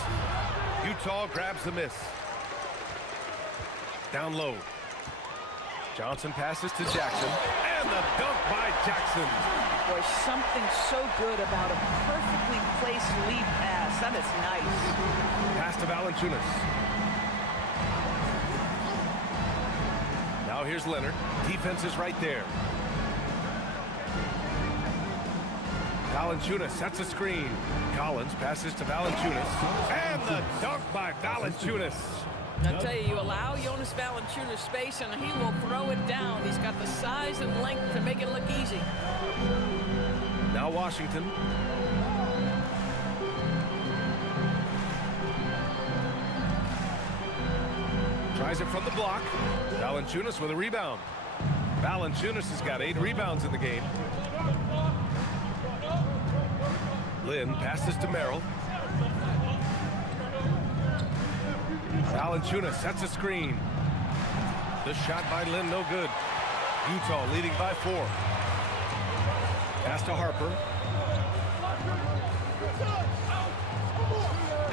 Utah grabs the miss. Down low. Johnson passes to Jackson. And the dunk by Jackson. Boy, something so good about a perfectly placed lead pass. That is nice. Pass to Valanciunas. Now here's Leonard. Defense is right there. Valanciunas sets a screen. Collins passes to Valanciunas. And the dunk by Valanciunas. I tell you, you allow Jonas Valanciunas space and he will throw it down. He's got the size and length to make it look easy. Now Washington. Tries it from the block. Valanciunas with a rebound. Valanciunas has got 8 rebounds in the game. Lynn passes to Merrill. Valanciunas sets a screen. The shot by Lynn, no good. Utah leading by 4. Pass to Harper.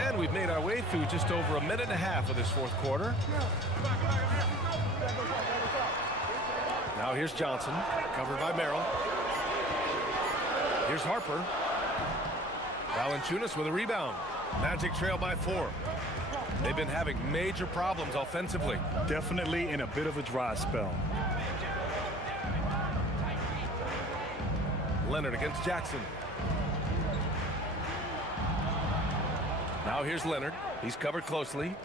And we've made our way through just over a minute and a half of this fourth quarter. Now here's Johnson, covered by Merrill. Here's Harper. Valanciunas with a rebound. Magic trail by 4. They've been having major problems offensively. Definitely in a bit of a dry spell. Leonard against Jackson. Now here's Leonard. He's covered closely.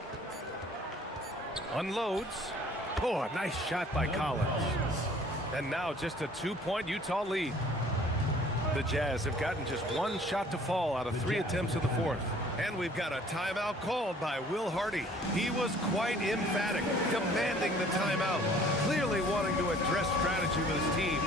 Unloads. Oh, a nice shot by Collins. And now just a 2-point Utah lead. The Jazz have gotten just 1 shot to fall out of 3 attempts in the fourth. And we've got a timeout called by Will Hardy. He was quite emphatic, demanding the timeout, clearly wanting to address strategy with his team.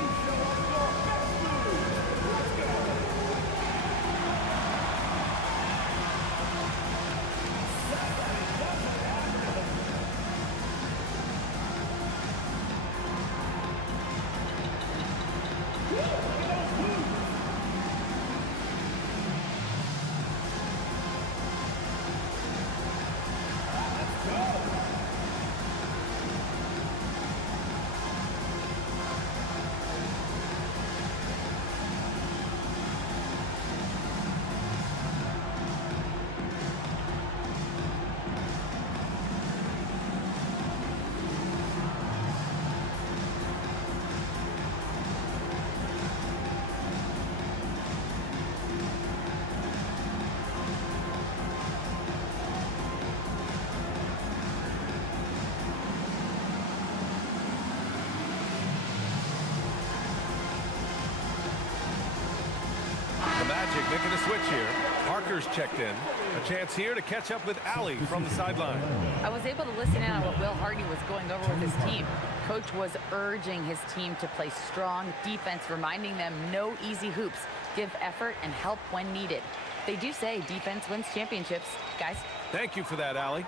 Magic making a switch here. Parker's checked in. A chance here to catch up with Allie from the sideline. I was able to listen in on what Will Hardy was going over with his team. Coach was urging his team to play strong defense, reminding them no easy hoops, give effort and help when needed. They do say defense wins championships, guys. Thank you for that, Allie.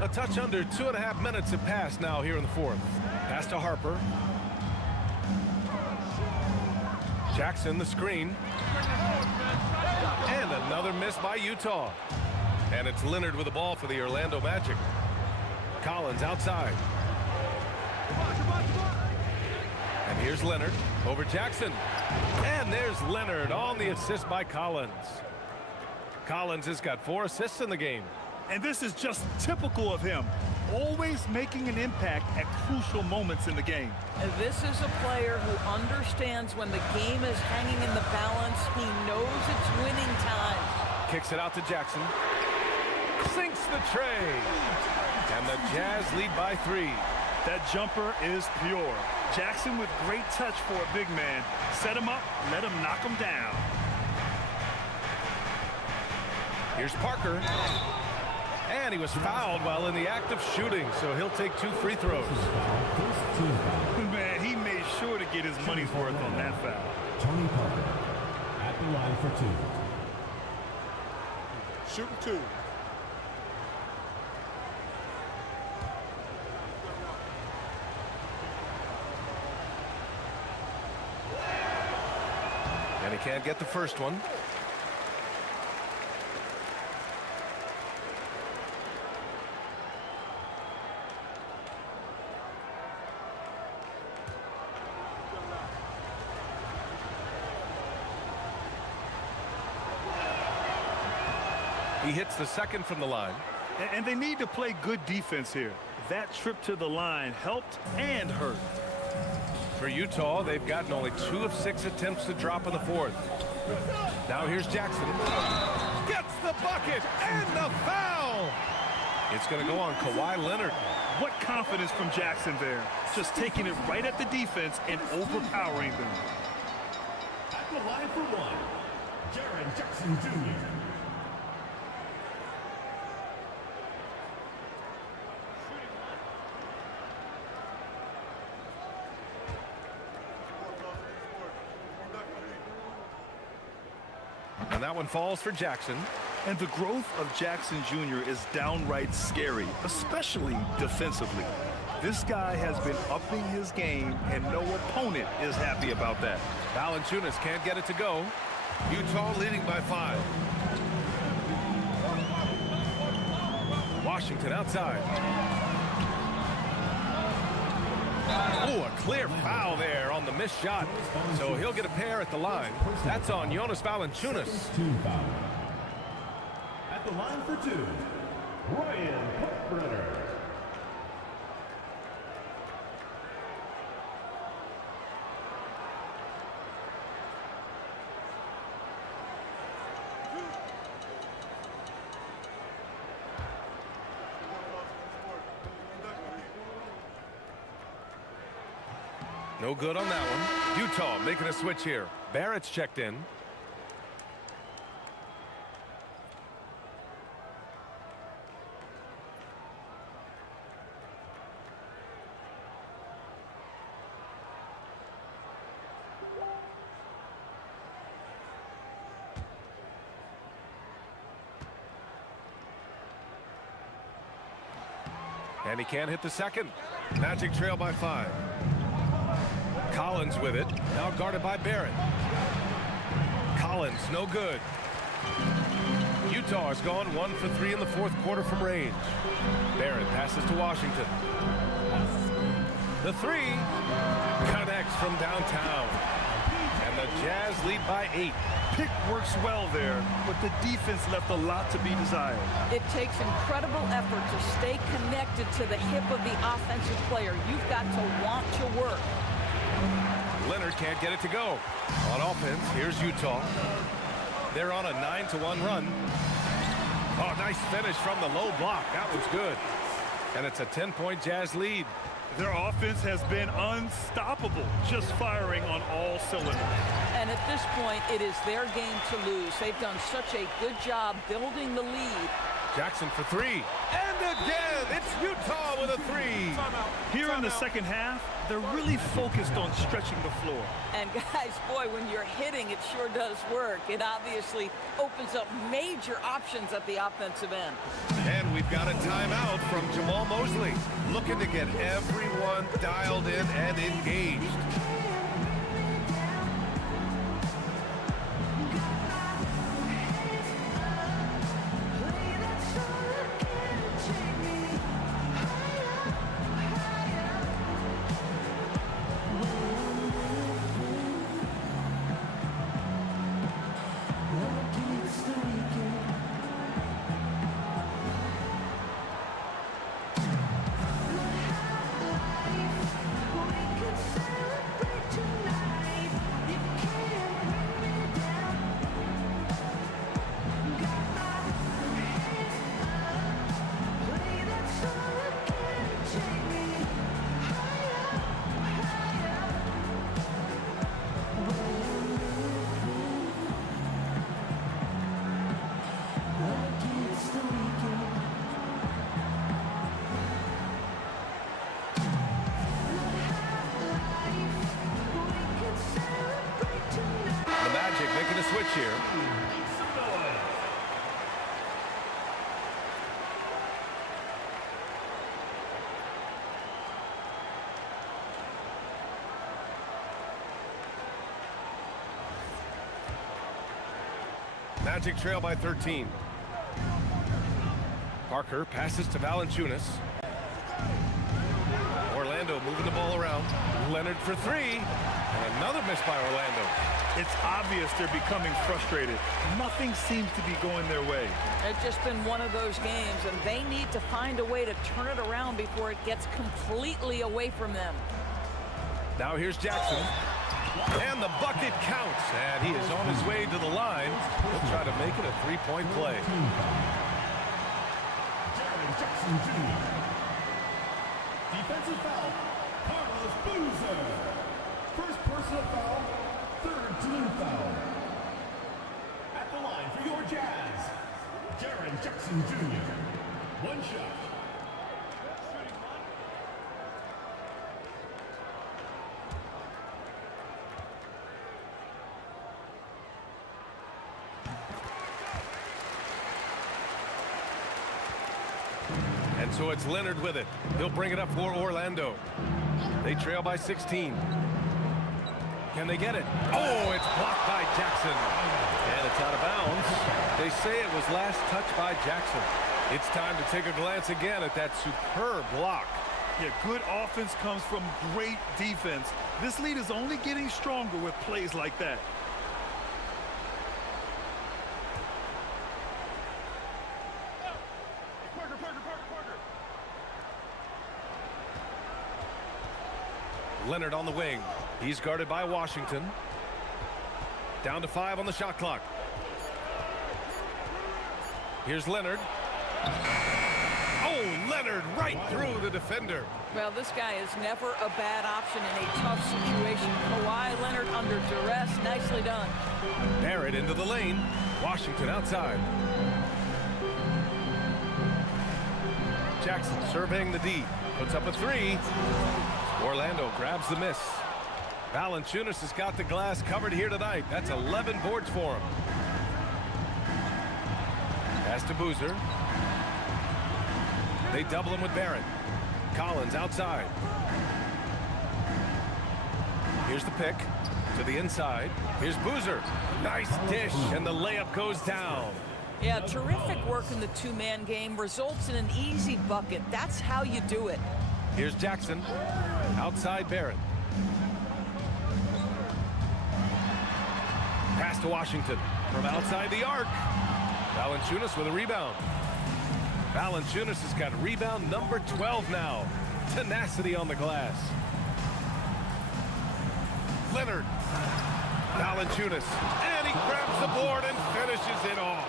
A touch under 2.5 minutes have passed now here in the fourth. Pass to Harper. Jackson the screen. And another miss by Utah. And it's Leonard with the ball for the Orlando Magic. Collins outside. And here's Leonard over Jackson. And there's Leonard on the assist by Collins. Collins has got 4 assists in the game. And this is just typical of him, always making an impact at crucial moments in the game. And this is a player who understands when the game is hanging in the balance. He knows it's winning time. Kicks it out to Jackson. Sinks the tray. And the Jazz lead by 3. That jumper is pure. Jackson with great touch for a big man. Set him up, let him knock him down. Here's Parker. And he was fouled while in the act of shooting, so he'll take 2 free throws. Man, he made sure to get his money's worth on that foul. Tony Parker at the line for 2. Shooting 2. And he can't get the first one. He hits the second from the line. And they need to play good defense here. That trip to the line helped and hurt. For Utah, they've gotten only 2 of 6 attempts to drop in the fourth. Now here's Jackson. Gets the bucket and the foul. It's going to go on Kawhi Leonard. What confidence from Jackson there. Just taking it right at the defense and overpowering them. At the line for one, Jaren Jackson Jr. And that one falls for Jackson. And the growth of Jackson Jr. is downright scary, especially defensively. This guy has been upping his game, and no opponent is happy about that. Valanciunas can't get it to go. Utah leading by 5. Washington outside. Oh, a clear foul there on the missed shot. So he'll get a pair at the line. That's on Jonas Valanciunas. 2 foul. At the line for 2, Ryan Kalkbrenner. No good on that one. Utah making a switch here. Barrett's checked in. And he can't hit the second. Magic trail by 5. Collins with it. Now guarded by Barrett. Collins, no good. Utah has gone 1 for 3 in the fourth quarter from range. Barrett passes to Washington. The 3 connects from downtown. And the Jazz lead by 8. Pick works well there, but the defense left a lot to be desired. It takes incredible effort to stay connected to the hip of the offensive player. You've got to want to work. Leonard can't get it to go. On offense, here's Utah. They're on a 9-1 run. Oh, nice finish from the low block. That was good. And it's a 10-point Jazz lead. Their offense has been unstoppable, just firing on all cylinders. And at this point, it is their game to lose. They've done such a good job building the lead. Jackson for 3. And again, it's Utah with a 3. Here in the second half, they're really focused on stretching the floor. And guys, boy, when you're hitting, it sure does work. It obviously opens up major options at the offensive end. And we've got a timeout from Jamal Mosley, looking to get everyone dialed in and engaged. Making a switch here. Magic trail by 13. Parker passes to Valanciunas. Orlando moving the ball around. Leonard for 3. And another miss by Orlando. It's obvious they're becoming frustrated. Nothing seems to be going their way. It's just been one of those games, and they need to find a way to turn it around before it gets completely away from them. Now here's Jackson. And the bucket counts. And he is on his way to the line. He'll try to make it a three-point play. Jackson Jr. Defensive foul, Carlos Boozer. First personal foul, third team foul. At the line for your Jazz, Jaren Jackson Jr. One shot. And so it's Leonard with it. He'll bring it up for Orlando. They trail by 16. Can they get it? Oh, it's blocked by Jackson. And it's out of bounds. They say it was last touched by Jackson. It's time to take a glance again at that superb block. Yeah, good offense comes from great defense. This lead is only getting stronger with plays like that. Leonard on the wing. He's guarded by Washington. Down to 5 on the shot clock. Here's Leonard. Oh, Leonard right through the defender. Well, this guy is never a bad option in a tough situation. Kawhi Leonard under duress. Nicely done. Barrett into the lane. Washington outside. Jackson surveying the D. Puts up a 3. Orlando grabs the miss. Valanciunas has got the glass covered here tonight. That's 11 boards for him. Pass to Boozer. They double him with Barrett. Collins outside. Here's the pick to the inside. Here's Boozer. Nice dish, and the layup goes down. Yeah, terrific work in the two-man game. Results in an easy bucket. That's how you do it. Here's Jackson. Outside Barrett. Pass to Washington from outside the arc. Valanciunas with a rebound. Valanciunas has got rebound number 12 now. Tenacity on the glass. Leonard. Valanciunas. And he grabs the board and finishes it off.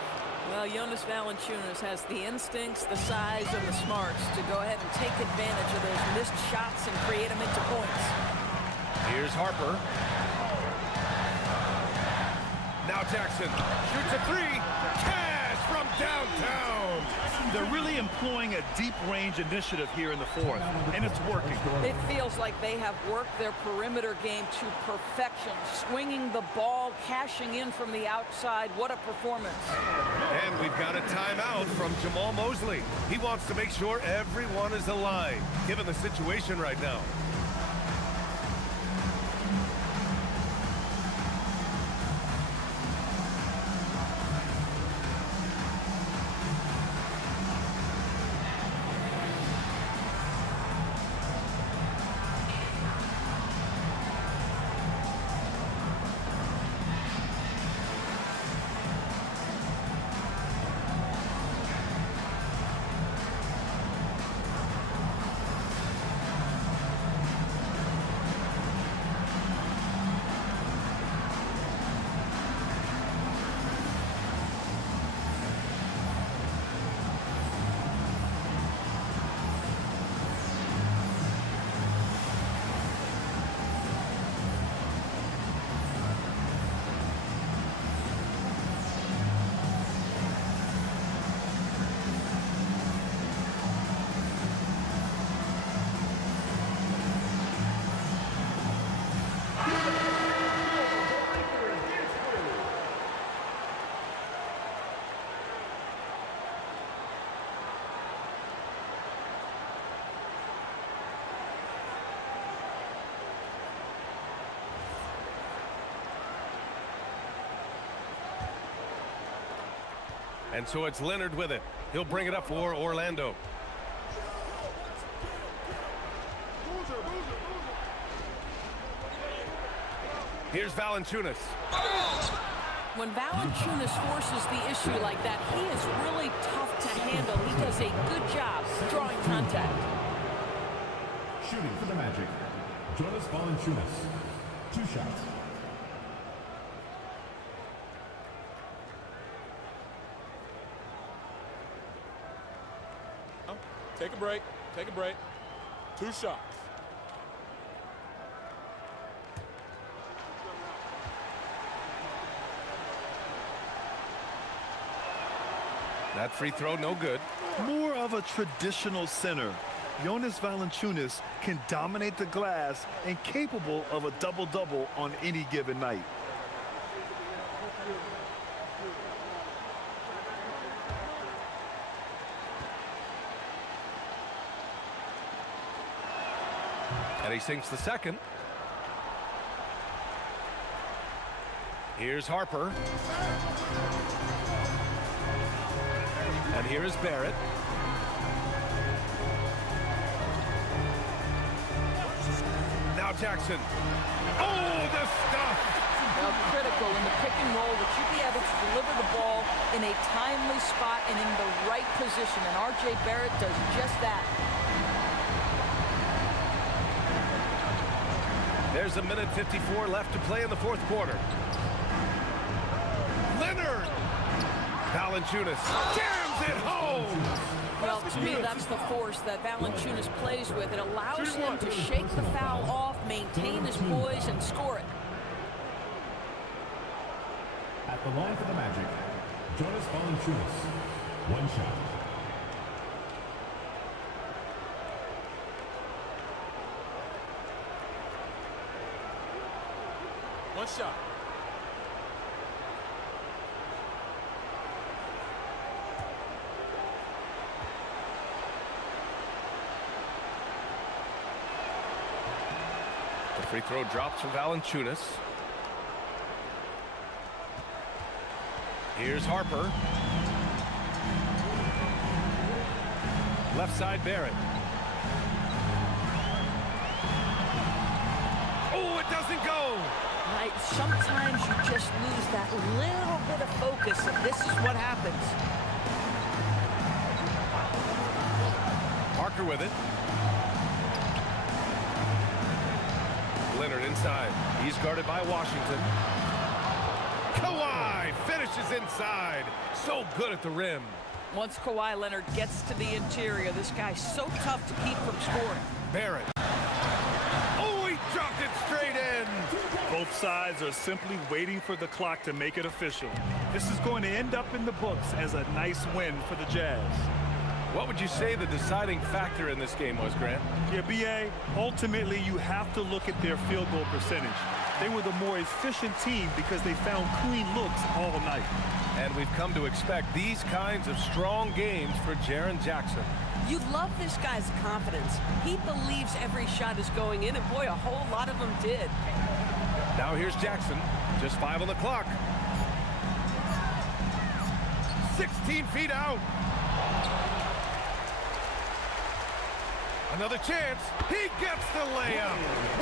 Well, Jonas Valanciunas has the instincts, the size, and the smarts to go ahead and take advantage of those missed shots and create them into points. Here's Harper. Now Jackson shoots a 3. Cash from downtown. They're really employing a deep range initiative here in the fourth, and it's working. It feels like they have worked their perimeter game to perfection, swinging the ball, cashing in from the outside. What a performance. And we've got a timeout from Jamal Mosley. He wants to make sure everyone is aligned, given the situation right now. And so it's Leonard with it. He'll bring it up for Orlando. Here's Valanciunas. When Valanciunas forces the issue like that, he is really tough to handle. He does a good job drawing contact. Shooting for the Magic, Jonas Valanciunas. 2 shots. Take a break. Take a break. 2 shots. That free throw, no good. More of a traditional center. Jonas Valanciunas can dominate the glass and capable of a double-double on any given night. And he sinks the second. Here's Harper. And here is Barrett. Now Jackson. Oh, the stuff! Now critical in the pick and roll that you be able to deliver the ball in a timely spot and in the right position. And R.J. Barrett does just that. There's a minute 54 left to play in the fourth quarter. Leonard! Valanciunas jams it home! Well, to me, that's the force that Valanciunas plays with. It allows him to shake the foul off, maintain his poise, and score it. At the line for the Magic, Jonas Valanciunas. 1 shot. One shot. The free throw drops for Valanciunas. Here's Harper. Left side Barrett. Oh, it doesn't go! Right, sometimes you just lose that little bit of focus, and this is what happens. Parker with it. Leonard inside. He's guarded by Washington. Kawhi finishes inside. So good at the rim. Once Kawhi Leonard gets to the interior, this guy's so tough to keep from scoring. Barrett. Oh, he dropped it straight in. Both sides are simply waiting for the clock to make it official. This is going to end up in the books as a nice win for the Jazz. What would you say the deciding factor in this game was, Grant? Yeah, B.A., ultimately you have to look at their field goal percentage. They were the more efficient team because they found clean looks all night. And we've come to expect these kinds of strong games for Jaren Jackson. You love this guy's confidence. He believes every shot is going in, and boy, a whole lot of them did. Now here's Jackson. Just 5 on the clock. 16 feet out. Another chance. He gets the layup.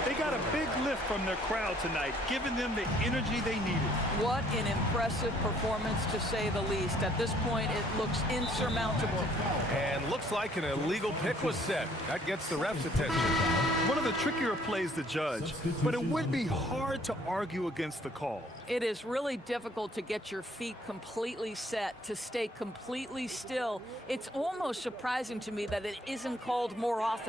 They got a big lift from their crowd tonight, giving them the energy they needed. What an impressive performance, to say the least. At this point, it looks insurmountable. And looks like an illegal pick was set. That gets the ref's attention. One of the trickier plays to judge, but it would be hard to argue against the call. It is really difficult to get your feet completely set, to stay completely still. It's almost surprising to me that it isn't called more often.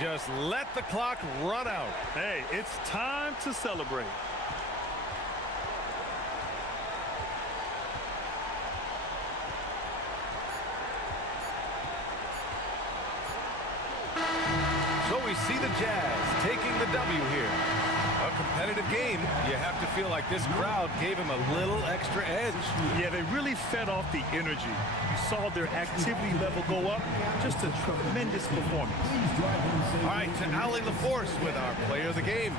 Just let the clock run out. Hey, it's time to celebrate. So we see the Jazz taking the W here. A competitive game. You have to feel like this crowd gave him a little extra edge. Yeah, they really fed off the energy. You saw their activity level go up. Just a tremendous performance. All right, to Allie LaForce with our player of the game.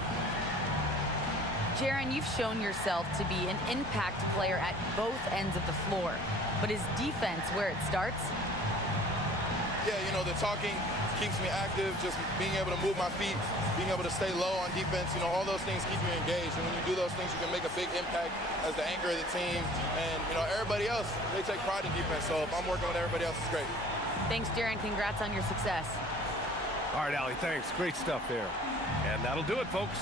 Jaren, you've shown yourself to be an impact player at both ends of the floor. But is defense where it starts? Yeah, you know, the talking keeps me active, just being able to move my feet, being able to stay low on defense, you know, all those things keep you engaged. And when you do those things, you can make a big impact as the anchor of the team. And, you know, everybody else, they take pride in defense. So if I'm working with everybody else, it's great. Thanks, Jaren. Congrats on your success. All right, Allie, thanks. Great stuff there. And that'll do it, folks.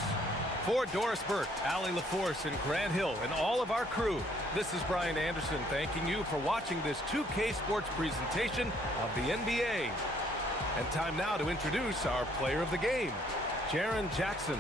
For Doris Burke, Allie LaForce, and Grant Hill, and all of our crew, this is Brian Anderson thanking you for watching this 2K Sports presentation of the NBA. And time now to introduce our player of the game, Jaren Jackson.